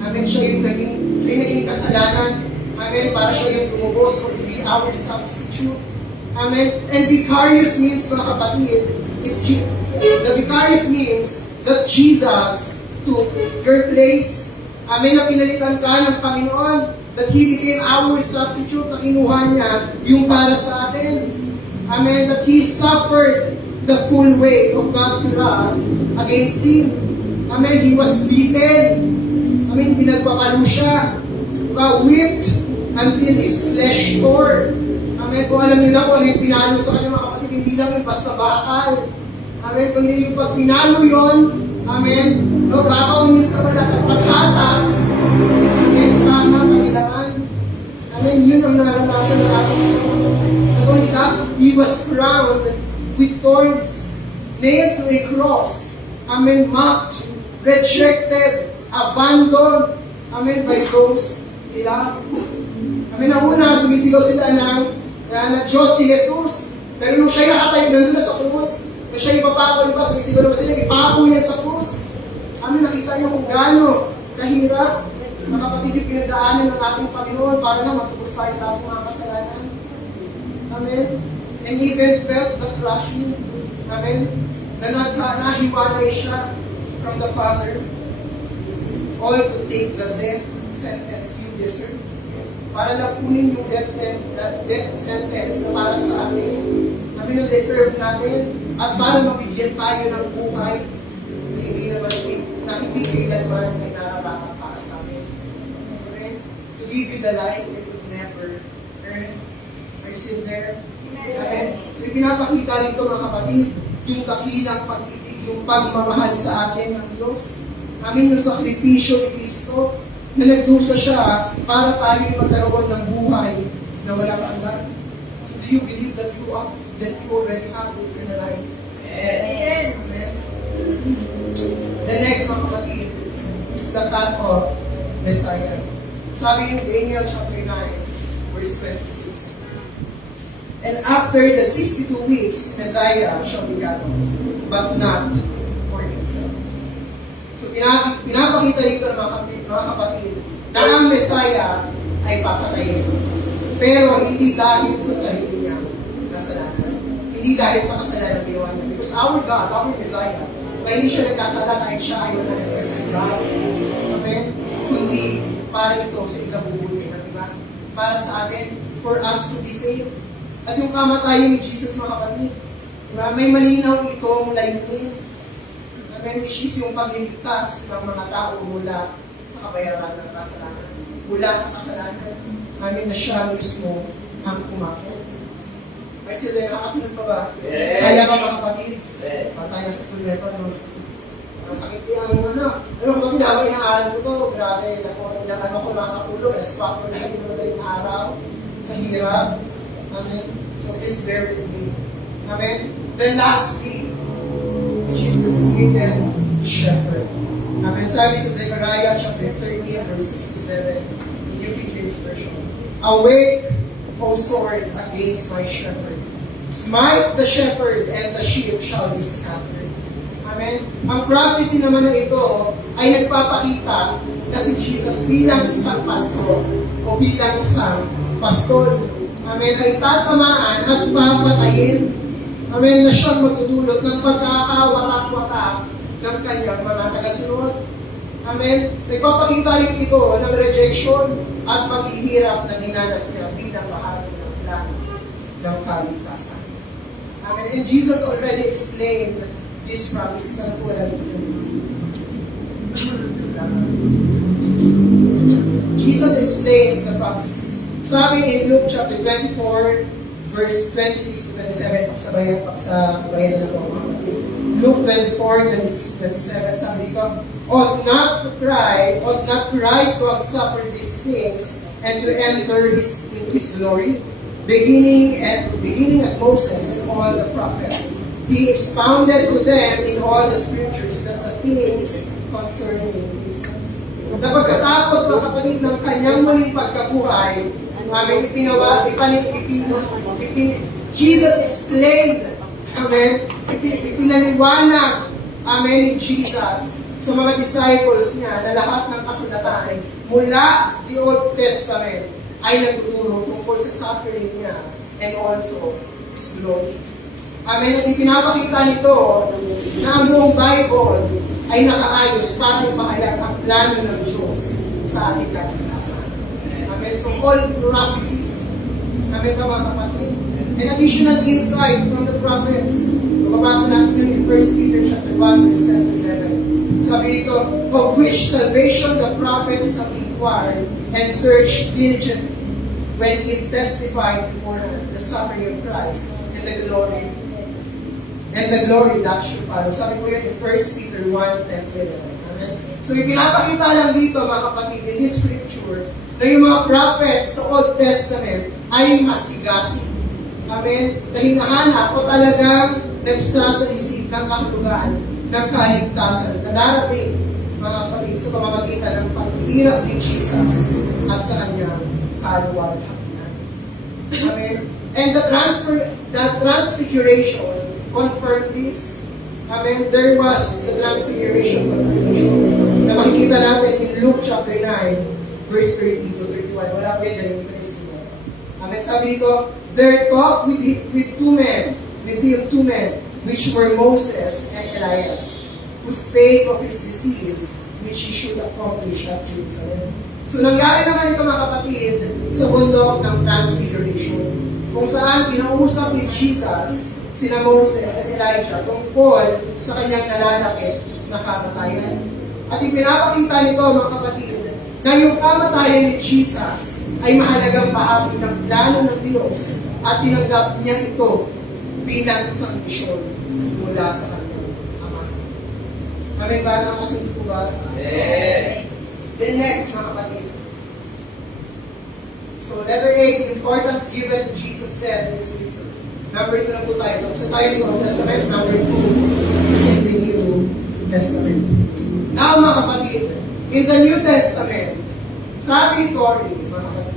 Amen, siya yung naging kasalanan. Amen, para siya yung lumubos or be our substitute. Amen, and vicarious means, mga kapatid, the vicarious means that Jesus took your place. Amen, na pinalitan ka ng Panginoon. That He became our substitute na kinuha niya yung para sa atin. Amen. That He suffered the full weight of God's wrath against sin. Amen. He was beaten. Amen. Pinagpapalo siya. Diba? Whipped until His flesh tore. Amen. Kung alam niyo na kung ano yung pinalo sa kanya mga kapatid, hindi lang yung basta bakal. Amen. Kundi yung pag pinalo yun, amen. No, bakawin niyo sa balat at paghatak. Amen. Sama kanilaan. Amen. Yun ang naranasan ng ating Diyos. Not only that, He was crowned with thorns, nailed to a cross. Amen. Mocked, rejected, abandoned. Amen. By those He loved. Amen. Ang una, sumisigaw sila na Diyos si Jesus. Pero nung siya nakatayo, nandun na sa krus. Nung siya ipapako, di ba? Sumisigaw naman sila, ipako yan sa krus. Amen. Nakita niyo kung gaano kahirap na kapatid yung pinagdaanan ng ating Panginoon para na matubos tayo sa ating mga kasalanan. Amen. And even felt the crushing. Amen. Na nahiwalay siya from the Father. All to take the death sentence you deserve. Para lapunin yung death sentence na para sa atin. Amen. Yung deserve natin. At para mabigyan tayo ng buhay na hindi kailanman ay nararangan para sa atin. Amen. To give you the life you could never earn. Are you still there? Amen. So, pinapakita rito mga kapatid, yung dakilang pag-ibig, yung pagmamahal sa atin ng Diyos. Amin yung sakripisyo ni Kristo na nagdusa siya para tayo magkaroon ng buhay na walang hanggan. So, do you believe that you already have eternal life? Amen. Amen. The next mga kapatid is the cut of Messiah. Sabi yung Daniel chapter 9, verse 26. And after the 62 weeks, Messiah shall be cut off, but not for himself. So pinapakita dito mga kapatid na ang Messiah ay papatayin. Pero hindi dahil sa sarili niya kasalanan. Hindi dahil sa kasalanan ginawa niya. Because our God, our Messiah, kaya hindi siya nagkasala kahit siya ay nagkasala sa God. Amen? Kundi para ito sa ikabubuti na diba? Para sa atin, for us to be saved. At yung kamatayan ni Jesus mga kapatid, diba? May malinaw itong layunin. Amen? Which is yung pagliligtas ng mga tao mula sa kabayaran ng kasalanan. Mula sa kasalanan. Amen na siya mismo ang kumako. Ay sila, nakasunod pa ba? Yeah. Kaya ba mga kapatid? Yeah. Patay na sa school nito, no? Ang sakit niya, ano kapatid, habang inaaral ko to, grabe, ano ko makakatulog, alas 4 na hindi mo na yung araw, sa hirap. Amen. So please bear with me. Amen. Then lastly, which is the Sweeten Shepherd. Amen. Sabi sa Zechariah chapter 30, verse 67, in New King James Version. Awake, O sword, against my shepherd. Smite the shepherd, and the sheep shall be scattered. Amen. Ang prophecy naman na ito ay nagpapakita na si Jesus bilang isang pastor o bilang isang pastor. Amen. Ay tatamaan at papatayin. Amen. Na siyang magdudulot ng pagkakawatak-watak ng kanyang mga tagasunod. Amen. Nagpapakita rin ito ng rejection at paghihirap na dinanas niya bilang bahagi ng plano ng kaligtasan. Amen. And Jesus already explained these promises. Ano po wala rin Jesus explains the prophecies. Sabi in Luke chapter 24, verse 26 to 27, sa bayan na po. Luke 24, 26 to 27, sabi dito, ought not to Christ to have suffered these things and to enter into His glory, beginning at Moses and all the prophets. He expounded to them in all the scriptures that the things concerning His life. Na pagkatapos mga kapatid ng kanyang muling pagkabuhay, Jesus explained, amen, ipinaliwanag, amen, ni Jesus sa mga disciples niya na lahat ng kasulatan mula the Old Testament ay nagtuturo tungkol sa suffering niya and also His glory. Amen. At ipinapakita nito na ang buong Bible ay nakaayos para mahalag ang plano ng Diyos sa ating kaligtasan. Amen. all prophecies. Amen ba mga kapatid? An additional insight from the prophets. Mababasa natin yun in 1 Peter chapter 1, verse 10 to 11. Sabi dito, of which salvation the prophets have inquired and searched diligently when it testified beforehand the suffering of Christ and the glory that should follow. Sabi ko yan in 1 Peter 1, 10 to 11. Amen? So ipinapakita lang dito mga kapatid in this scripture na yung mga prophets sa Old Testament ay masigasig. Amen? Na hinahanap o talagang nagsasalisip ng kahulugan ng kaligtasan na darating mga kapatid sa pamamagitan ng paghihirap ni Jesus at sa kanyang kaluwalhatian. Amen? And the transfiguration confirmed this. Amen? There was the transfiguration confirmation na makikita natin in Luke chapter 9 verse 30 to 31. Wala ko yan dahil Amen? Sabi dito, there talked with two men, which were Moses and Elias, who spake of his disease, which he should accomplish at Jerusalem. So nangyari naman ito mga kapatid sa bundok ng Transfiguration, kung saan kinausap ni Jesus sina Moses at Elijah tungkol sa kanyang nalalapit na kamatayan. At ipinapakita nito mga kapatid na yung kamatayan ni Jesus ay mahalagang bahagi ng plano ng Diyos at tinanggap niya ito bilang isang misyon mula sa kanyang Ama. Amen ba? Nakasunod ko ba? Yes. Then next, mga kapatid. So, letter A, the importance given to Jesus' death in the Scripture. Number 2 na po tayo. Tapos tayo sa Old Testament. Number 2 is in the New Testament. Now, mga kapatid, in the New Testament, sabi ni Tori, mga kapatid,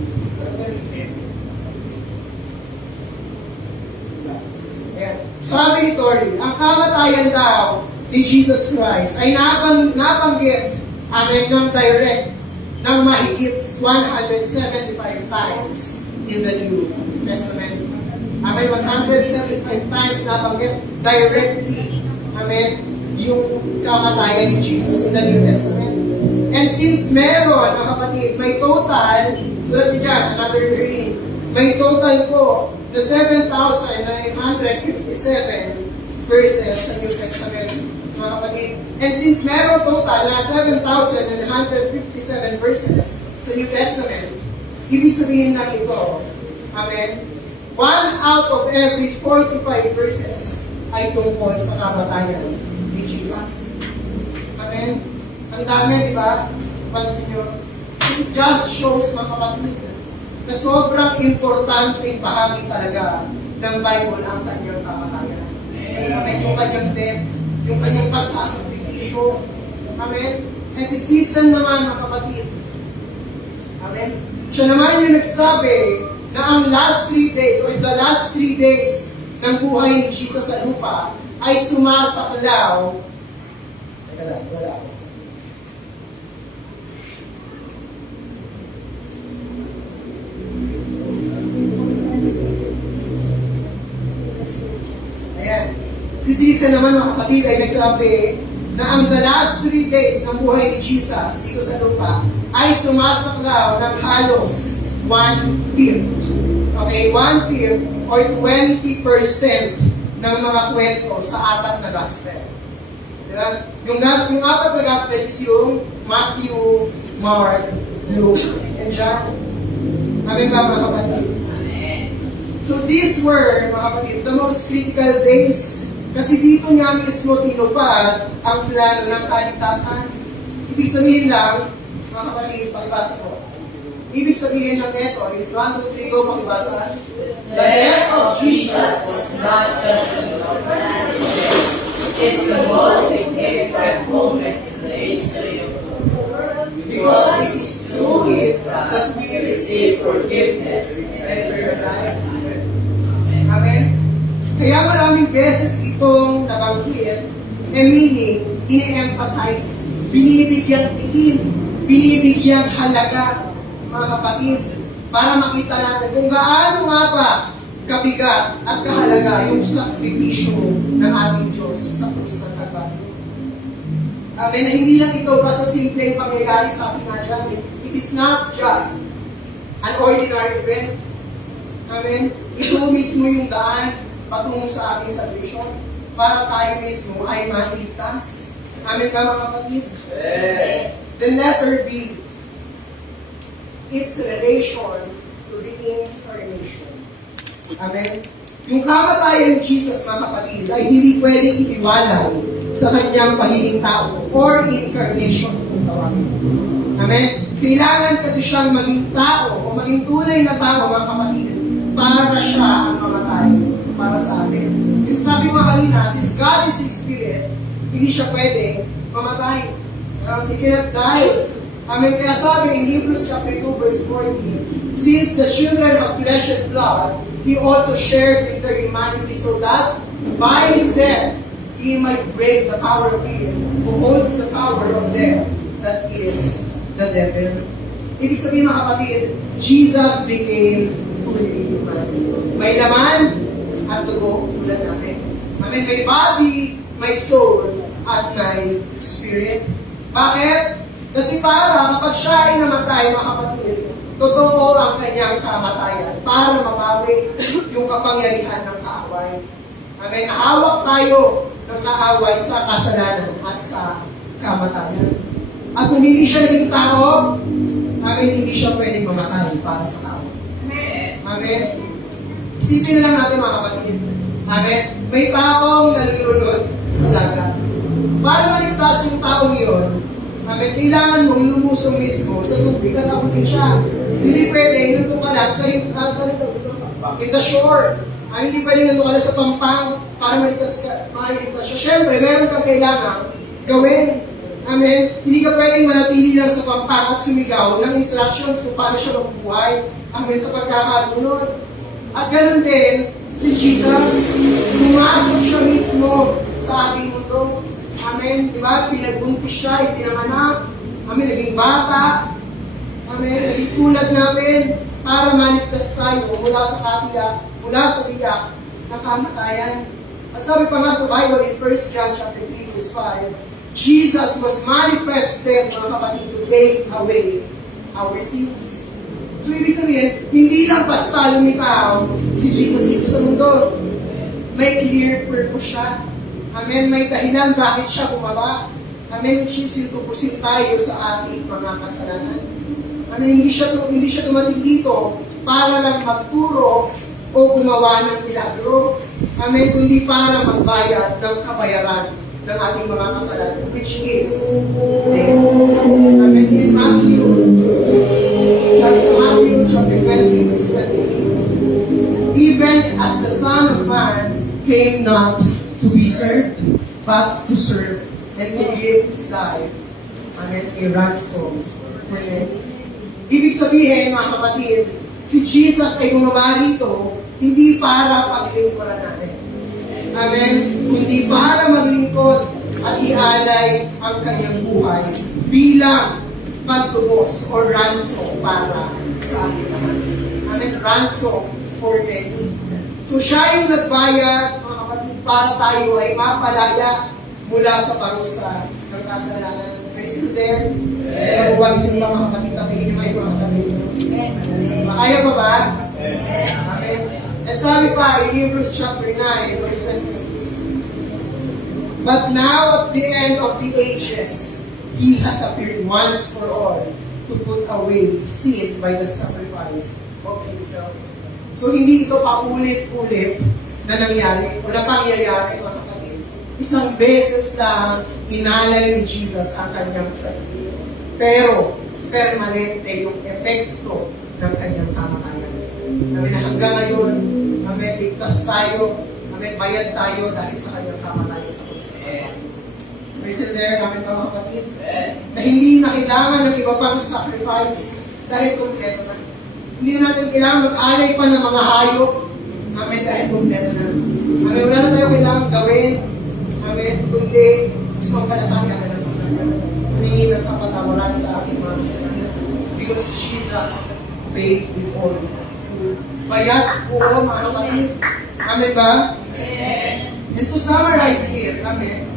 sabi ni Tori, ang kamatayan daw ni Jesus Christ ay nabanggit ng direct ng mahigit 175 times in the New Testament. Amen, 175 times nabanggit directly, amen, yung kamatayan ni Jesus in the New Testament. And since meron, mga kapatid, may total, sulat niyo dyan, another 3, may total po na 7,957 verses sa New Testament, mga kapatid. And since meron total na 7,957 verses sa New Testament, ibig sabihin lang ito, amen, 1 out of every 45 verses ay tungkol sa kamatayan ni Jesus. Amen? Ang dami, di ba? Pansin nyo. It just shows, mga kapatid, na sobrang importanteng bahagi talaga ng Bible ang kanyang kamatayan. Amen? Yung kanyang death, yung kanyang pagsasakripisyo. Amen? And si Jesus naman, mga kapatid. Amen? Siya naman yung nagsabi na ang last 3 days, or the last 3 days ng buhay ni Jesus sa lupa ay sumasaklaw. Teka lang, wala. Ayan. Si Jesus naman, mga kapatid, ay nagsabi na ang the last 3 days ng buhay ni Jesus dito sa lupa ay sumasaklaw ng halos 1/5. Okay, 1/5 or 20% ng mga kwento sa 4 na gospel. Diba? Yung 4 na gospel is yung Matthew, Mark, Luke, and John. Amen ba mga kapatid? So these were, mga kapatid, the most critical days. Kasi dito niya mismo tinupad ang plano ng kaligtasan. Ibig sabihin lang, mga kapatid, pakibasa ko. Ibig sabihin ng ito is 1, 2, 3, go, pakibasa. The death of Jesus is not just an ordinary death. It's the most significant moment in the history of the world. Because it is through it that we receive forgiveness and eternal life. Amen? Kaya maraming beses itong nabanggit, meaning, ini-emphasize, binibigyang tiin, binibigyang halaga, mga kapatid, para makita natin kung gaano nga ba kabigat at kahalaga yung sakripisyo ng ating Diyos sa krus ng Kalbaryo. Amen, na hindi lang ito basta simpleng pangyayari sa ating natin. It is not just an ordinary event. Amen? Ito mismo yung daan patungo sa ating salvation para tayo mismo ay maligtas. Amen ba mga kapatid? The letter B, its relation to the incarnation. Amen? Yung kamatayan ni Jesus, mga kapatid, ay hindi pwedeng itiwalay sa kanyang pagiging tao or incarnation kung tawagin. Amen? Kailangan kasi siyang maging tao o maging tunay na tao, mga kapatid, para siya ang mamatay para sa atin. Kasi sabi ko kanina, since God is His Spirit, hindi siya pwede mamatay. He cannot die. Amen. Kaya sabi in Hebrews chapter 2 verse 14, since the children of flesh and blood, He also shared in their humanity so that by His death, He might break the power of Him who holds the power of death, that is the devil. Ibig sabihin mga kapatid, Jesus became fully human. May laman at dugo tulad natin. Amen. May body, may soul, at may spirit. Bakit? Kasi para kapag siya ay namatay, mga kapatid, totoo ang kanyang kamatayan para mabawi yung kapangyarihan ng kaaway. Amen. Nahawak tayo ng kaaway sa kasalanan at sa kamatayan. At kung hindi siya naging tao, amen, hindi siya pwedeng mamatay para sa tao. Amen. Isipin na lang natin mga kapatid. Amen. May taong nalulunod sa dagat. Para maligtas yung taong yun, amen, kailangan mong lumusong mismo sa tubig at abutin siya. Hindi pwede, nandun ka lang in the shore. Hindi pwede nandun ka lang sa pampang para maligtas siya. Siyempre, meron kang kailangan gawin. Amen. Hindi ka pwedeng manatili lang sa pampang at sumigaw ng instructions kung paano siya mabuhay. Amen, sa pagkakalunod. At ganun din, si Jesus, pumasok siya mismo sa ating mundo. Amen. Diba? Pinagbuntis siya, ipinanganak. Amen. Naging bata. Amen. Naging tulad natin para manifest tayo mula sa katiyak, mula sa biyak na kamatayan. At sabi pa nga sa Bible in 1 John chapter 3 verse 5, Jesus was manifested, mga kapatid, to take away our sins. So, ibig sabihin, hindi lang basta lumitaw si Jesus dito sa mundo. May clear purpose siya. Amen. May dahilan bakit siya bumaba. Amen. Tupusin tayo sa ating mga kasalanan. Amen. Hindi siya tumating dito para lang magturo o gumawa ng milagro. Amen. Kundi para magbayad ng kabayaran ng ating mga kasalanan, which is death. Amen. In Matthew, chapter 20, verse 28, even as the Son of Man came not to be served, but to serve and to give His life, amen, a ransom for many. Ibig sabihin, mga kapatid, si Jesus ay bumaba dito, hindi para paglingkuran natin. Amen? Kundi para maglingkod at ialay ang kanyang buhay bilang pagtubos o ransom para sa ating lahat. Amen? Ransom for many. So siya yung nagbayad, mga kapatid, para tayo ay mapalaya mula sa parusa ng kasalanan. Are you still there? Kaya mabuwag isang mga kapatid, tapigin naman yung mga kapatid. Makaya pa ba? Amen. And sabi pa in Hebrews chapter 9, verse 26, but now at the end of the ages, He has appeared once for all to put away sin by the sacrifice of Himself. So hindi ito paulit-ulit na nangyari. Wala pang nangyayari, mga kapatid. Isang beses lang inalay ni Jesus ang kanyang sarili. Pero permanente yung epekto ng kanyang kamatayan. Amen. Hanggang ngayon, amen, ligtas tayo, amen, bayad tayo dahil sa kanyang kamatayan sa krus. Listen there, amen, mga kapatid, na hindi na kailangan ng iba pang sacrifice dahil kompleto na. Hindi na natin kailangan mag-alay pa ng mga hayop, amen, dahil kompleto na. Amen, wala na tayo kailangan gawin, amen, kundi mas magkalataya na lang sa kanya. Humingi ng kapatawaran sa ating mga kasalanan. Because Jesus paid it all. Bayad po, mga kapatid. Amen ba? Amen. And to summarize here, amen,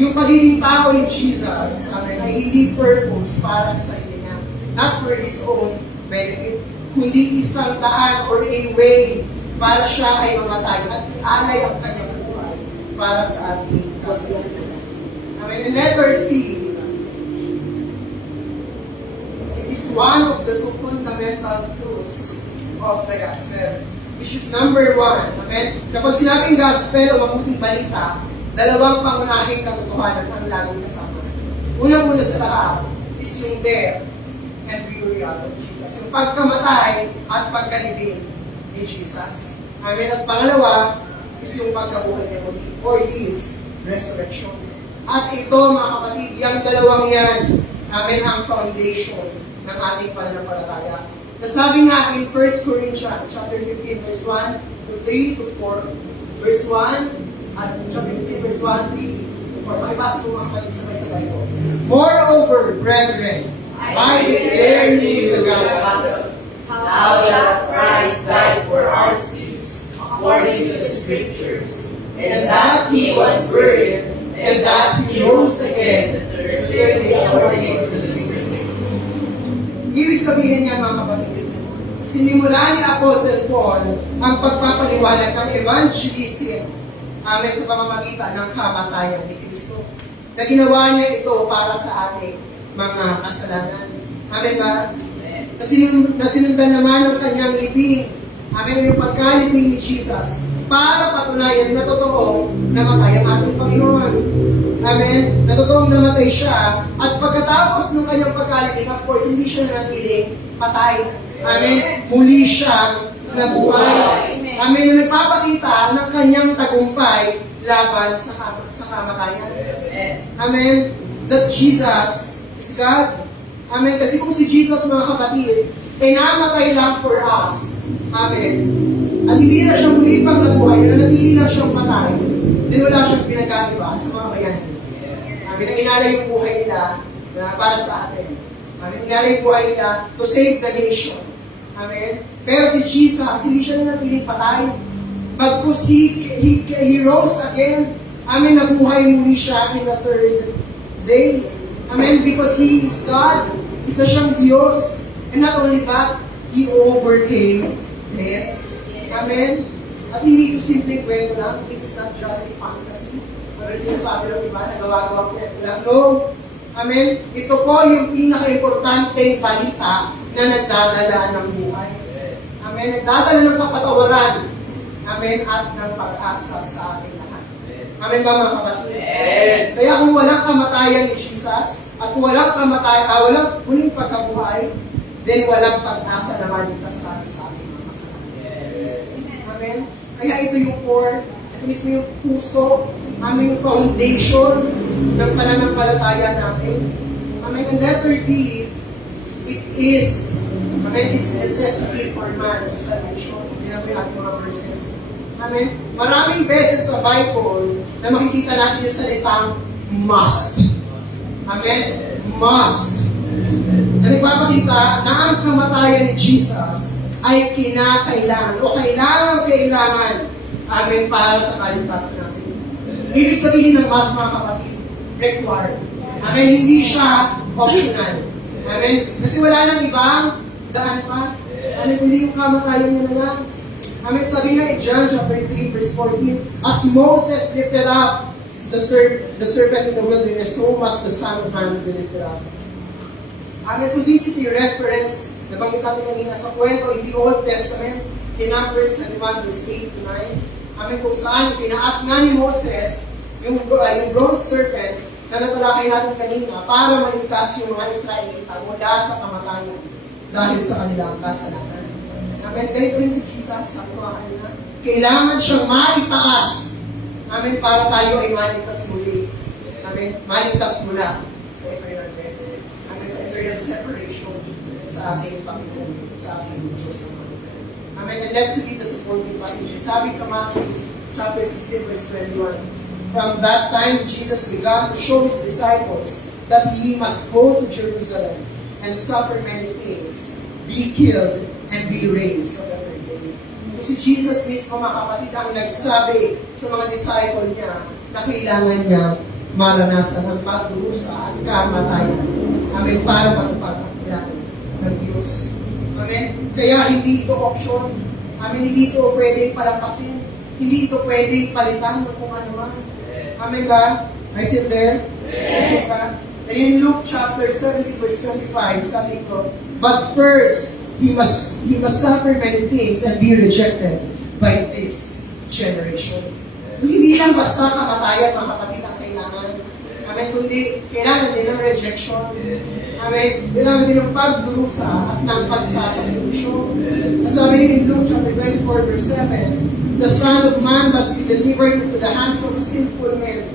yung pagiging tao ni Jesus, amen, ay hindi purpose para sa sarili niya. Not for His own benefit. kundi isang daan or a way para siya ay mamatay at ialay ang kanyang buhay para sa ating kasalanan. Amen. And letter C, it is one of the two fundamental truths of the gospel, which is number one. Amen. Kapag sinabing gospel o mabuting balita, dalawang pangunahing katotohanan ang laging kasama. Unang-una sa lahat is yung death and burial of Jesus. Yung pagkamatay at pagkalibing ni Jesus. Amen. At pangalawa is yung pagkabuhay niya muli or His resurrection. At ito, mga kapatid, yung dalawang yan, amen, ang foundation ng ating pananampalataya. Nasabi nga in 1 Corinthians chapter 15, verse 1 to 3 to 4, verse 1, at chapter 15, verse 1, 3 to 4. Makibasa po mga kapatid sabay-sabay po. Moreover, brethren, I declare to you the gospel, how that Christ died for our sins, according to the Scriptures, and that He was buried, and that He rose again the third day according to the Scriptures. Ibig sabihin niya mga kapatid, sinimula ni Apostle Paul ang pagpapaliwanag ng evangelism sa pamamagitan ng kamatayan ni Kristo. Na ginawa niya ito para sa ating mga kasalanan. Amen ba? Nasinundan naman ang kanyang libing. Amen, yung pagkalibing ni Jesus para patunayan na totoong namatay ang ating Panginoon. Amen? Na totoong namatay siya at pagkatapos ng kanyang pagkalibing, of course, hindi siya natiling patay. Amen? Muli siyang nabuhay. Amen? Na nagpapakita ng kanyang tagumpay laban sa kamatayan. Amen? That Jesus is God. Amen? Kasi kung si Jesus, mga kapatid, ay namatay lang for us. Amen? At hindi na siya muli pang nabuhay, nanatili lang siyang patay, din wala siyang pinagkaiba sa mga bayani. Amen? Ang inalay yung buhay nila na para sa atin. Amen? Inalay yung buhay nila to save the nation. Amen? Pero si Jesus, hindi siya nanatiling patay. Bagkus he rose again. Amen? Nabuhay muli siya in the third day. Amen? Because He is God. Isa siyang Diyos. And not only that, He overcame death. Amen? At hindi ito simple kwento lang. This is not just a fantasy. Pero sinasabi ng iba, nagawa-gawa kwento lang. No. Amen? Ito po yung pinaka-importante balita na nagdadala ng buhay. Amen? Nagdadala ng kapatawaran. Amen? At ng pag-asa sa ating lahat. Amen ba mga kapatid? Kaya kung walang kamatayan ni Jesus, at kung walang walang muling pagkabuhay, then walang pag-asa na maligtas tayo sa ating mga kasalanan. Amen? Kaya ito yung core, ito mismo yung puso, aming foundation ng pananampalataya natin. Amen? And letter D, it is, amen, it's necessity for man's salvation. Yan ang ating mga verses. Amen? Maraming beses sa Bible na makikita natin yung salitang must. Amen? Must. Na nagpapakita na ang kamatayan ni Jesus ay kinakailangan o kailangan amen, para sa kaligtasan natin. Ibig sabihin ng must, mga kapatid, required. Amen? Hindi siya optional. Amen? Kasi wala nang ibang daan pa. Amen? Hindi yung kamatayan niya na lang. Amen? Sabi nga in John chapter 3 verse 14, as Moses lifted up the serpent in the wilderness, so must the Son of Man be lifted up. Amen. So this is a reference na bakit natin kanina sa kwento in the Old Testament, in Numbers 21 verse 8 to 9. Amen. Kung saan tinaas nga ni Moses yung bronze serpent na natalakay natin kanina para maligtas yung mga Israelita mula sa kamatayan dahil sa kanilang kasalanan. Amen. Ganito rin si Jesus, sabi ko kanina, kailangan siyang maitaas. Amen. Para tayo ay maligtas muli. Amen. Maligtas mula sa eternal death. Amen. Sa eternal separation sa ating Panginoon, sa ating Diyos. Amen. And let's read the supporting passage. Sabi sa Matthew chapter 16 verse 21, from that time Jesus began to show His disciples that He must go to Jerusalem and suffer many things, be killed, and be raised on the third day. So si Jesus mismo, mga kapatid, ang nagsabi sa mga disciple niya na kailangan niya maranasan ang pagdurusa at kamatayan. Amen. Para matupad ang plan ng Diyos. Amen? Kaya hindi ito option. Amen? Hindi ito pwedeng palampasin. Hindi ito pwedeng palitan ng kung ano man. Amen ba? I still there? Yes. Ba? And in Luke chapter 17 verse 25, sabi ito, but first, he must suffer many things and be rejected by this generation. Hindi lang basta kamatayan, mga kapatid, ang kailangan. Amen? Kundi kailangan din ng rejection. Amen? Kailangan din ng pagdurusa at ng pagsasakripisyo. At sabi in Luke chapter 24 verse 7, the Son of Man must be delivered into the hands of sinful men.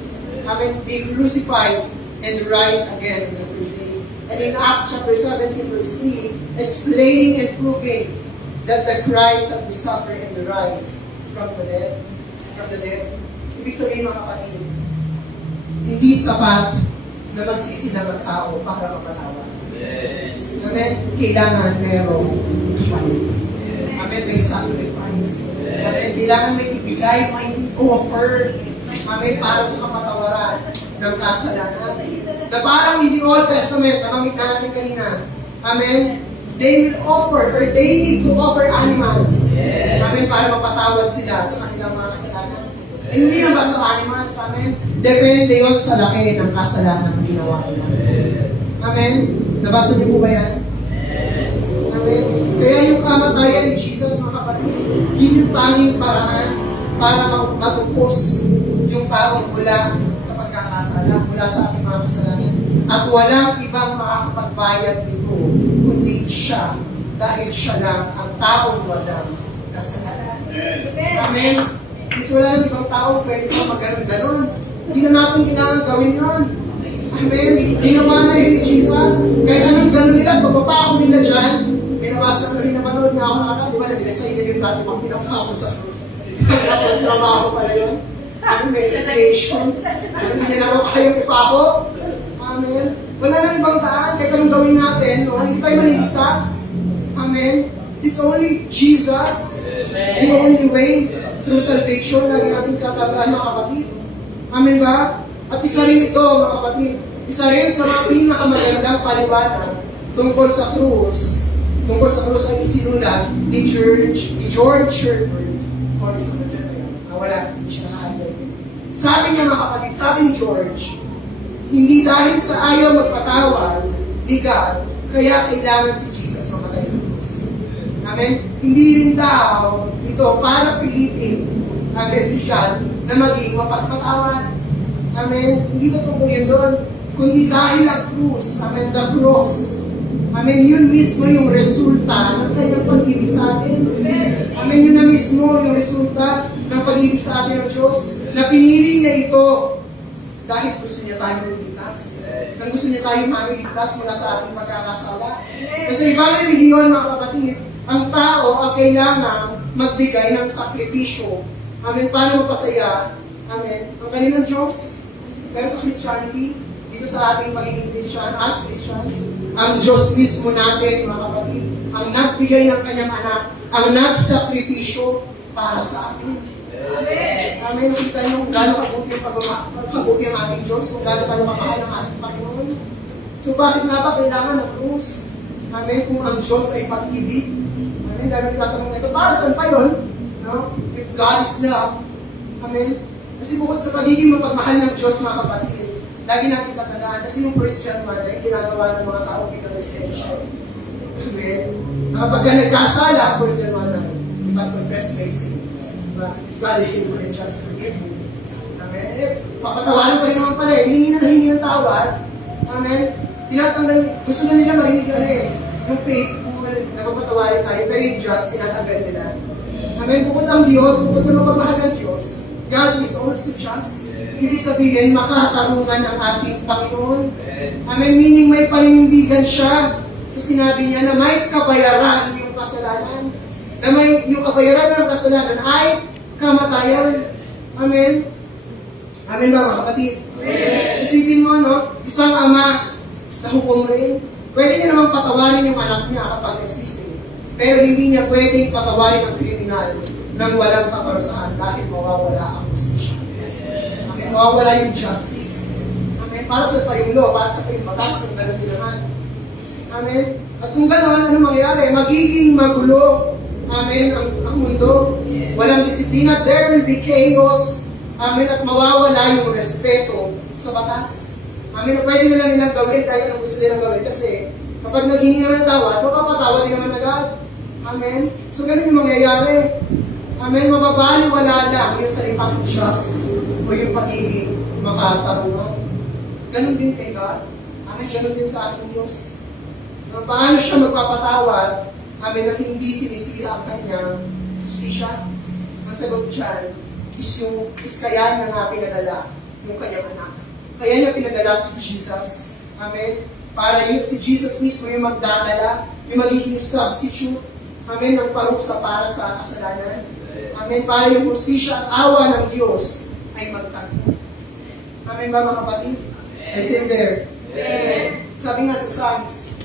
Amen? Be crucified and rise again in the third day. And in Acts chapter 17 verse 3, explaining and proving that the Christ had to suffer and rise from the dead. Ibig sabihin, mga kapatid, hindi sapat na magsisi ng tao para mapatawad. Yes. Amen? Kailangan merong kapalit. Amen? May sacrifice. Amen? Kailangan may ibigay, may offer. Amen? Para sa kapatawaran ng kasalanan. Na parang hindi Old Testament, nakamit na natin kanina. Amen? They will offer, or they need to offer animals. Yes. Amen? Para mapatawad sila sa kanilang mga kasalanan. Hindi na ba sa animals? Amen? Depende yun sa laki ng kasalanan na ginawa nila. Amen? Nabasa niyo po ba yan? Amen? Kaya yung kamatayan ni Jesus, mga kapatid, yun yung tanging paraan para matupos yung tao mula sa pagkakasala, mula sa ating mga kasalanan. At walang ibang makakapagbayad nito, kundi siya, dahil siya lang ang taong walang kasalanan. Amen? Kasi wala nang ibang tao pwede pa mag-ganon-ganon. Hindi na natin kailangan gawin yun. Amen? Ginawa na yun ni Jesus. Kahit anong ganon nila, pagpapako nila dyan, pinabasa ko rin napanood na ako nakaka, di ba, nag-resign na yung dati pang pinapako sa krus. Trabaho pala yun. Amen, may resignation. Hindi na ako kayong ipako. Amen? Wala nang ibang daan, kahit anong gawin natin, no? Hindi tayo maniligtas. Amen? It's only Jesus. It's the only way through salvation. Lagi natin tatandaan, mga kapatid. Amen ba? At isa rin ito, mga kapatid. Isa rin sa mga pinakamagandang paliwanag tungkol sa krus. Tungkol sa krus ay isinulat ni George Sherwood. Wala, hindi siya naka-highlight. Sabi niya, mga kapatid, sabi ni George, hindi dahil sa ayaw magpatawad ni God, kaya kailangan si Jesus mamatay sa krus. Amen? Hindi rin daw ito para pilitin si John na maging mapagpatawad. Amen? Hindi ito tungkol yan doon. Kundi dahil ang krus, amen, the cross. Amen, yun mismo yung resulta ng kanyang pag-ibig sa atin. Amen, yun na mismo yung resulta ng pag-ibig sa atin ng Diyos. Na pinili niya ito dahil gusto niya tayo maligtas. Nang gusto niya tayo maligtas mula sa ating pagkakasala. Kasi ibang relihiyon, mga kapatid, ang tao ang kailangan magbigay ng sakripisyo. Amen, paano mapasaya? Amen, ang kanilang Diyos. Pero sa Christianity, dito sa ating pagiging Christian, as Christians, ang Diyos mismo natin, mga kapatid, ang nagbigay ng kanyang anak, ang nagsakripisyo para sa atin. Amen. Amen. Kita niyo kung gaano kabuti ang ating Diyos, kung gaano tayo mamahal ang ating Panginoon. So bakit nga ba kailangan ng krus? Amen. Kung ang Diyos ay pag-ibig. Amen. Dahil nagtatanong ito, para saan pa yun? No? If God is love. Amen. Kasi bukod sa pagiging mapagmahal ng Diyos, mga kapatid, lagi natin tatandaan, kasi yung Christian man ay ginagawa ng mga tao because essential. Amen. Kapag ka nagkasala, Christian man ay, if I confess my sins, God is able and just to forgive me. Amen. Papatawanan pa rin naman pala hingi ng tawad. Amen. Tinatanggal, gusto na nila marinig yung faithful, napapatawarin tayo, pero yung just, tinatanggal nila. Amen. Bukod ang Diyos, bukod sa mapagmahal ng Diyos, God is also just. Ibig sabihin, makatarungan ang ating Panginoon. Amen. Meaning may paninindigan siya. So sinabi niya na may kabayaran yung kasalanan. Na may yung kabayaran ng kasalanan ay kamatayan. Amen. Amen ba, mga kapatid? Isipin mo, no? Isang ama na hukom rin. Pwede niya naman patawarin yung anak niya kapag nagsisi. Pero hindi niya pwedeng patawarin ang kriminal nang walang kaparusahan dahil mawawala ang posisyon. Amen. Mawawala yung justice. Amen. Para sa pa yung law, para sa pa yung batas, kung gano'n din naman. Amen. At kung gano'n, ano mangyayari? Magiging magulo, amen, ang mundo. Walang disiplina, there will be chaos, amen, at mawawala yung respeto sa batas. Amen, pwede nila nilang gawin kahit anong gusto nilang gawin kasi kapag naghingi naman ng tawad, mapapatawa din naman agad. Amen. So ganun yung mangyayari. Amen, mababaliwala lang yung salitang just o yung pagiging makatarungan. Ganun din kay God. Amen, ganun din sa ating Diyos. Paano siya magpapatawad, amen, na hindi sinisira ang kanyang justisya? Ang sagot dyan is kaya na nga pinadala yung kanyang anak. Kaya niya pinadala si Jesus. Amen. Para yun, si Jesus mismo yung magdadala, yung magiging substitute, amen, ng parusa para sa kasalanan. Amen. Para yung hustisya at awa ng Diyos ay magtago. Amen ba mga kapatid? Listen there. Sabi nga sa Psalms,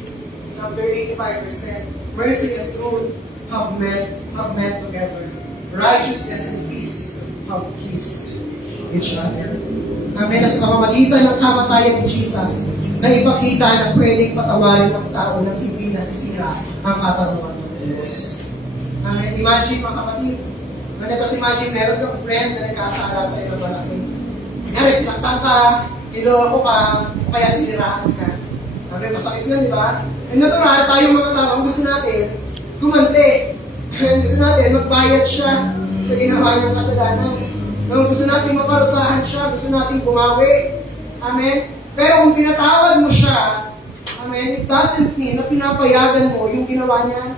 number 85%, mercy and truth have met together. Righteousness and peace have kissed each other. Amen. Sa pamamagitan ng kamatayan ni Jesus, na ipakita na pwedeng patawarin ng tao nang hindi nasisira ang katarungan ng Diyos. Amen. Imagine mga kapatid, kasi imagine meron kang friend na nagkasala sa iyo malaki. Ngayon, sinaktan ka, niloko ka, o kaya siniraan ka. Amen. Masakit yun, di ba? And natural, tayong mga tao, gusto natin, gumanti. Gusto natin, magbayad siya sa ginawa niyang kasalanan. Gusto natin maparusahan siya, gusto natin bumawi. Amen? Pero kung pinatawad mo siya, amen, it doesn't mean na pinapayagan mo yung ginawa niya.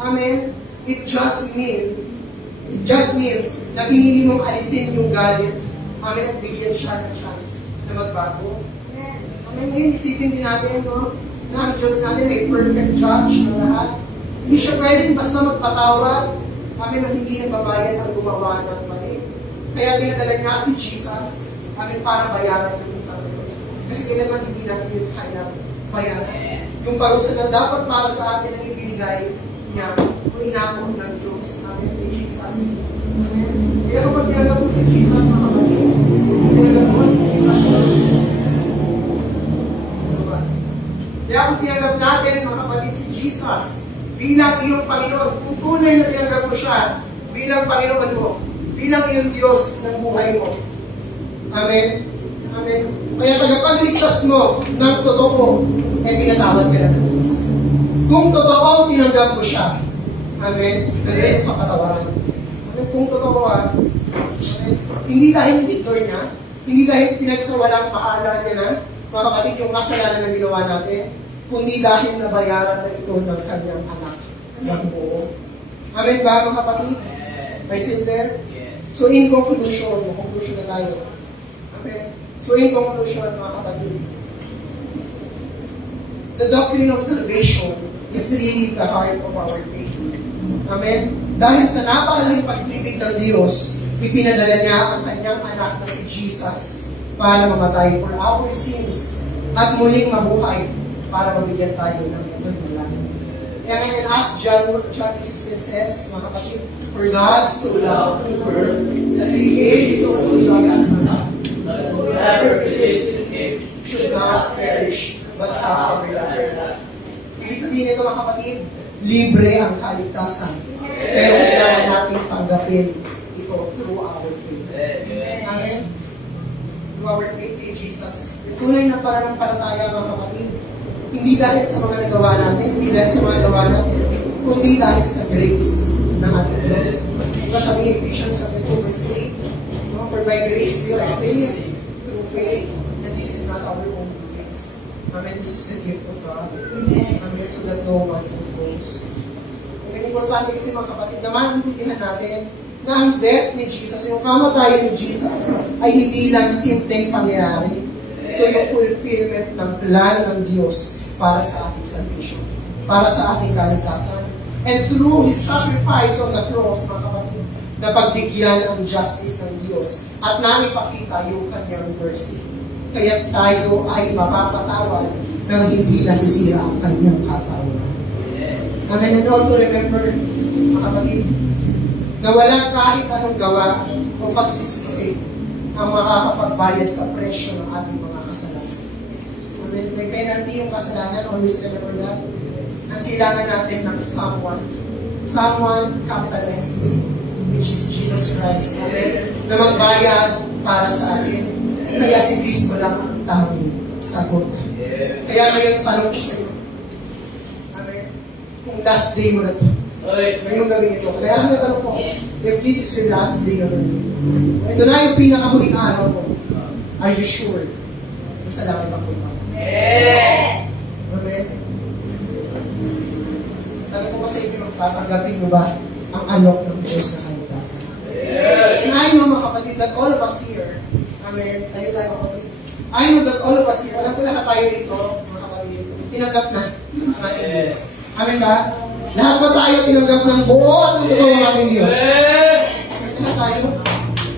Amen? It just means na pinili mong alisin yung galit. Amen? At bigyan siya ng chance na magbago. Amen? Ngayon, isipin din natin, no? Na ang Diyos natin ay perfect judge ng lahat. Hindi siya pwedeng basta magpatawad. Amen? At hindi nagbabayad ang gumawa ng mali. Kaya pinadala niya si Jesus, amin, para bayaran yung utang. Kasi kaya naman hindi natin yung kaya bayaran. Yung parusa na dapat para sa atin ang ibinigay niya o inako ng Diyos. Amen, kay Jesus. Amen. Kaya kapag tinanggap mo si Jesus, mga kapatid, tinanggap mo si Jesus. Kaya kung tinanggap natin, mga kapatid, si Jesus bilang iyong Panginoon, kung tunay na tinanggap mo siya bilang Panginoon mo, bilang iyong Diyos ng buhay mo. Amen? Amen? Kaya tagapagligtas mo ng totoo, ay pinatawad ka na ng Diyos. Kung totoo, tinanggap mo siya. Amen? Kaya papatawaran. Amen? Kung totoo, amen? Hindi dahil victor niya, hindi dahil pinagsawalang pahala niya na, mga kapatid, yung kasalanan na ginawa natin, kundi dahil nabayaran na ito ng kanyang anak ng buo. Amen ba, mga kapatid? May sin there? So in conclusion na tayo. Okay? So in conclusion, mga kapatid, the doctrine of salvation is really the heart of our faith. Amen? Dahil sa napakalaking pag-ibig ng Diyos, ipinadala niya ang kanyang anak na si Jesus para mamatay for our sins at muling mabuhay para mabigyan tayo ng eternal life. Kaya ngayon, as John 16 says, mga kapatid, for God so loved the world that He gave His only begotten Son, that whoever believes in Him should not perish, but have everlasting life. Ibig sabihin nito, mga kapatid, libre ang kaligtasan. Pero kailangan natin tanggapin ito through our faith. Amen? Through our faith in Jesus. Tunay na pananampalataya, mga kapatid. Hindi dahil sa mga nagawa natin, hindi dahil sa mga gawa natin, kundi dahil sa grace ng ating Diyos. Diba sabi ni Ephesians 2 verse 8, no? For by grace we are saved through faith, and this is not our own grace. Amen. This is the gift of God. Amen. So that no one can boast. Ang importante kasi mga kapatid, naman intindihan natin na ang death ni Jesus, yung kamatayan ni Jesus, ay hindi lang simpleng pangyayari. Ito yung fulfillment ng plan ng Diyos para sa ating salvation, para sa ating kaligtasan. And through His sacrifice on the cross, mga kapatid, napagbigyan ang justice ng Diyos at naipakita yung kanyang mercy. Kaya tayo ay mapapatawad nang hindi nasisira ang kanyang katawan. Amen. And also remember, mga kapatid, na walang kahit anong gawa o pagsisisi ang makakapagbayad sa presyo ng ating mga kasalanan. Amen. May penalty yung kasalanan, always remember that. ang kailangan natin ng someone. Someone, capital S, which is Jesus Christ. Amen? Na magbayad para sa atin. Kaya si Kristo lang ang tanging sagot. Kaya ngayon, tanong ko sa iyo. Amen? Kung last day mo na ito. Ngayong gawin ito. Kaya ano yung tanong ko? If this is your last day of your life. Ito na yung pinakahuling araw mo. Are you sure? Sa langit ang kulma. Amen? Tanong ko ba sa inyo, tatanggapin mo ba ang alok ng Diyos na kalikasan? And I know, mga kapatid, that all of us here, amen, tayo tayo kapatid, I know that all of us here, alam ko lahat tayo dito, mga kapatid, tinanggap na ang ating Diyos. Amen ba? Lahat ba tayo tinanggap ng buo at ng buo ang ating Diyos? Lahat tayo.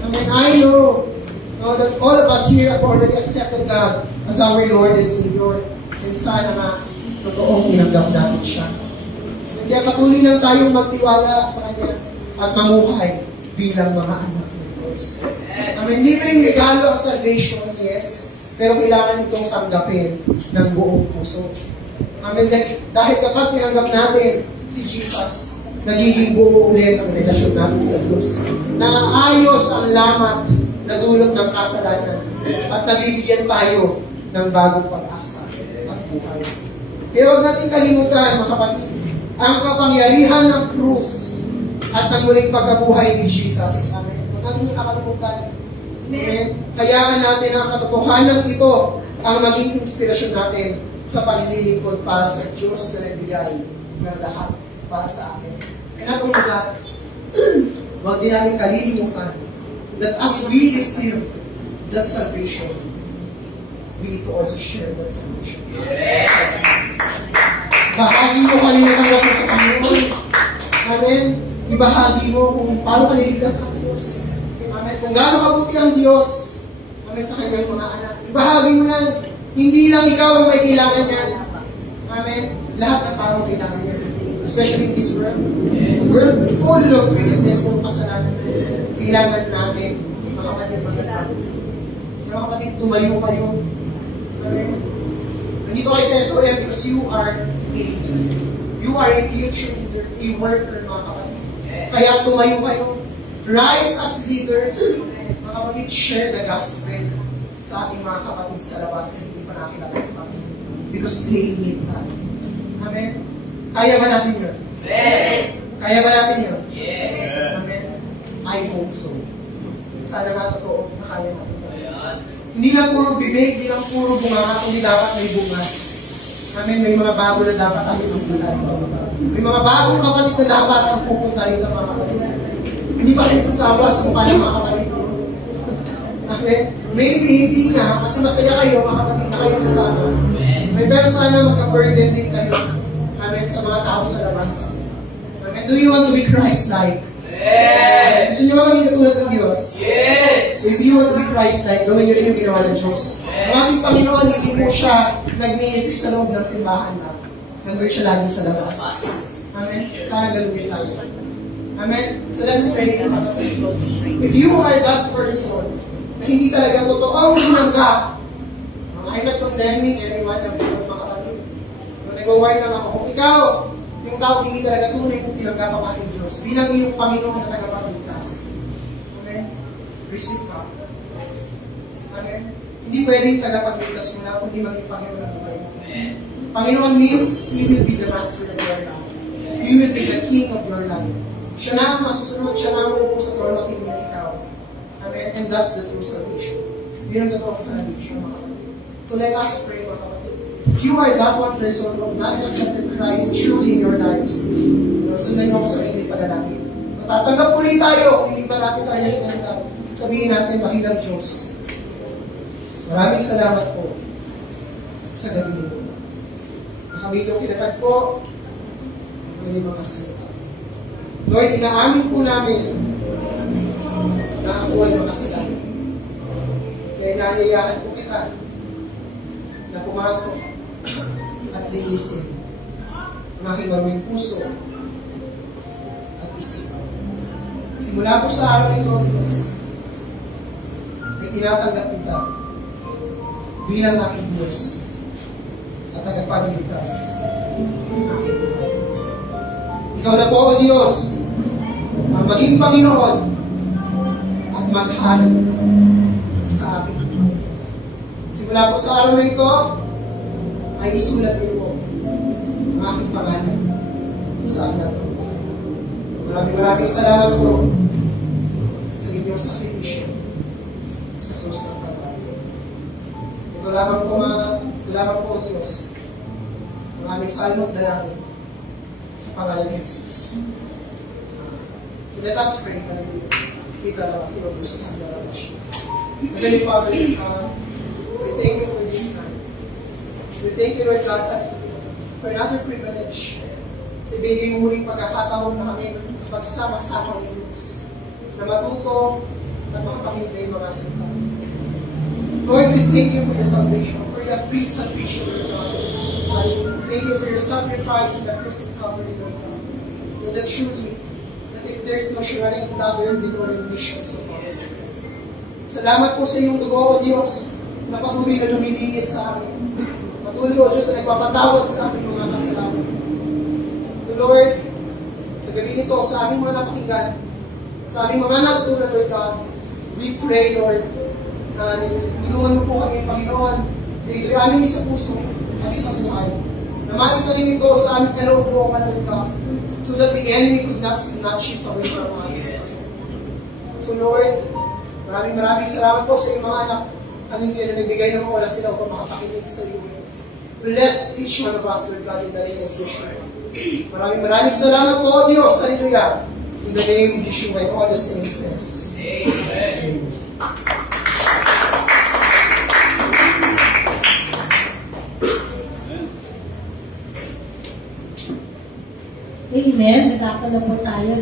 Amen, I know that all of us here have already accepted God as our Lord and Savior. And sana nga, totoong tinanggap natin siya. Kaya patuloy lang tayong magtiwala sa Kanya at mamuhay bilang mga anak ng Diyos. Amen. Libreng regalo ang salvation, yes, pero kailangan itong tanggapin ng buong puso. Amen. Dahil kapag tinanggap natin si Jesus, nagiging buo ulit ang relasyon natin sa Diyos. Naayos ang lamat na dulot ng kasalanan at nabibigyan tayo ng bagong pag-asa at buhay. Pero huwag natin kalimutan, mga kapatid, ang kapangyarihan ng krus at ng muling pagkabuhay ni Jesus. Amen. Huwag natin yung nakalimutan. Amen. Kayaan natin ang katotohanan ito ang maging inspirasyon natin sa paglilingkod para sa Diyos na nagbigay ng lahat para sa amin. And not only that, huwag din natin kalilimutan that as we receive that salvation, we need to also share that salvation. Bahagi mo kanina tanggap mo sa Panginoon. Amen. Ibahagi mo kung paano ka niligtas ang Diyos. Amen. Kung gaano kabuti ang Diyos, amen, sa kanyang mga anak. Ibahagi mo yan. Hindi lang ikaw ang may kailangan yan. Amen. Lahat ng tao kailangan yan. Especially in this world. We're full of wickedness kung kasalanan. Kailangan natin, mga kapatid, mag-advance. Mga kapatid, tumayo kayo. Amen. Nandito kayo sa SOM because you are a leader. You are a future leader, a worker, mga kapatid. Kaya tumayo kayo. Rise as leaders. Mga kapatid, share the gospel sa ating mga kapatid sa labas na hindi pa nakilala sa Panginoon. Because they need that. Amen? Kaya ba natin yun? Kaya ba natin yun? Yes. Amen? I hope so. Sana nga totoo na kaya natin. Hindi lang puro bibig, hindi lang puro bunga, kundi dapat may bunga. Amen, may mga bago na dapat tayo magpunta. May mga bagong kapatid na dapat ang pupunta rin ng mga kapatid. Hindi pa rin sasama sa mukha ng mga kapatid ko. Amen? Maybe hindi na, kasi masaya kayo, mga kapatid na kayo sasama. Amen, pero sana magka-burden din kayo. Amen, sa mga tao sa labas. Amen, do you want to be Christ-like? Yes. Gusto niyo ba maging katulad ng Diyos? Yes. If you want to be Christ-like, gawin niyo rin yung ginawa ng Diyos. Ang ating Panginoon, hindi po siya nag-ministry sa loob ng simbahan na. Nandun siya lagi sa labas. Amen? Sana ganun din tayo. Amen? So let's pray. If you are that person na hindi talaga totoong tinanggap, I'm not condemning everyone ng mga kapatid. Kung nag-work lang ako, kung ikaw, yung tao hindi talaga tunay kung tinanggap ang ating Diyos bilang iyong Panginoon na tagapagligtas. Amen? Receive ka. Amen? Hindi pwedeng tagapagligtas mo na kundi maging Panginoon ng buhay mo. Panginoon means He will be the master of your life. He will be the king of your life. Siya na ang masusunod, siya na ang uupo sa trono at hindi na ikaw. Amen? And that's the true salvation. Yun ang totoo sa salvation, mga kapatid. So let us pray, mga kapatid. If you are that one person who not accepted Christ truly in your lives, sundan niyo ako sa hindi panalangin. Matatanggap po rin tayo kung hindi pa natin tayo itinanggap. Sabihin natin, dakilang Diyos. Maraming salamat po sa gabi nito. Kami yung kinatag po ng mga salita. Lord, inaamin po namin na ako ay makasalanan. Kaya nangyayaan po kita na pumasok at linisin ang aking maruming puso at isipan. Simula po sa araw na ito, Diyos, ay tinatanggap kita bilang aking Diyos at tagapagligtas ng aking buhay. Ikaw na po, O Diyos, ang maging Panginoon at maghari sa aking buhay. Simula po sa araw na ito, ay isulat niyo po ang aking pangalan sa anak ng buhay. Maraming salamat po sa inyong sakripisyo sa krus ng Kalbaryo. Ito lamang po, Diyos, ang aming salmo at dalangin sa pangalan ni Jesus. Let us pray. Heavenly Father, we thank you for this time. We thank you, Lord God, for another privilege sa ibigay muling pagkakataon na kami magsama-sama ng Diyos na matuto at makapakinig ng mga salita. Lord, we thank you for the salvation, for the free salvation, Lord God. Thank you for your sacrifice in the cross of Calvary, Lord God. And that truly, that if there's no sharing blood, there will be no remissions of our sins. Salamat po sa iyong dugo, O Diyos, na patuloy na lumilinis sa amin. Patuloy, O Diyos, na nagpapatawad sa aming mga kasalanan. So Lord, sa gabi ito, sa aming mga napakinggan, sa aming mga natutunan, Lord God, we pray, Lord, na tinungan mo po kami, Panginoon, na ito'y aming isang puso at isang buhay. Na maitanim ito sa aming kalooban, Lord God, so that the enemy could not snatch us away from us. So Lord, maraming salamat po sa iyong mga anak. Ano nila na nagbigay ng oras sila upang makapakinig sa iyo. Bless each one of us, Lord God, in the name of Yeshua. Maraming salamat po, Diyos. Hallelujah. In the name of Yeshua and all the saints says. Amen. Amen. Nagkakala po tayo.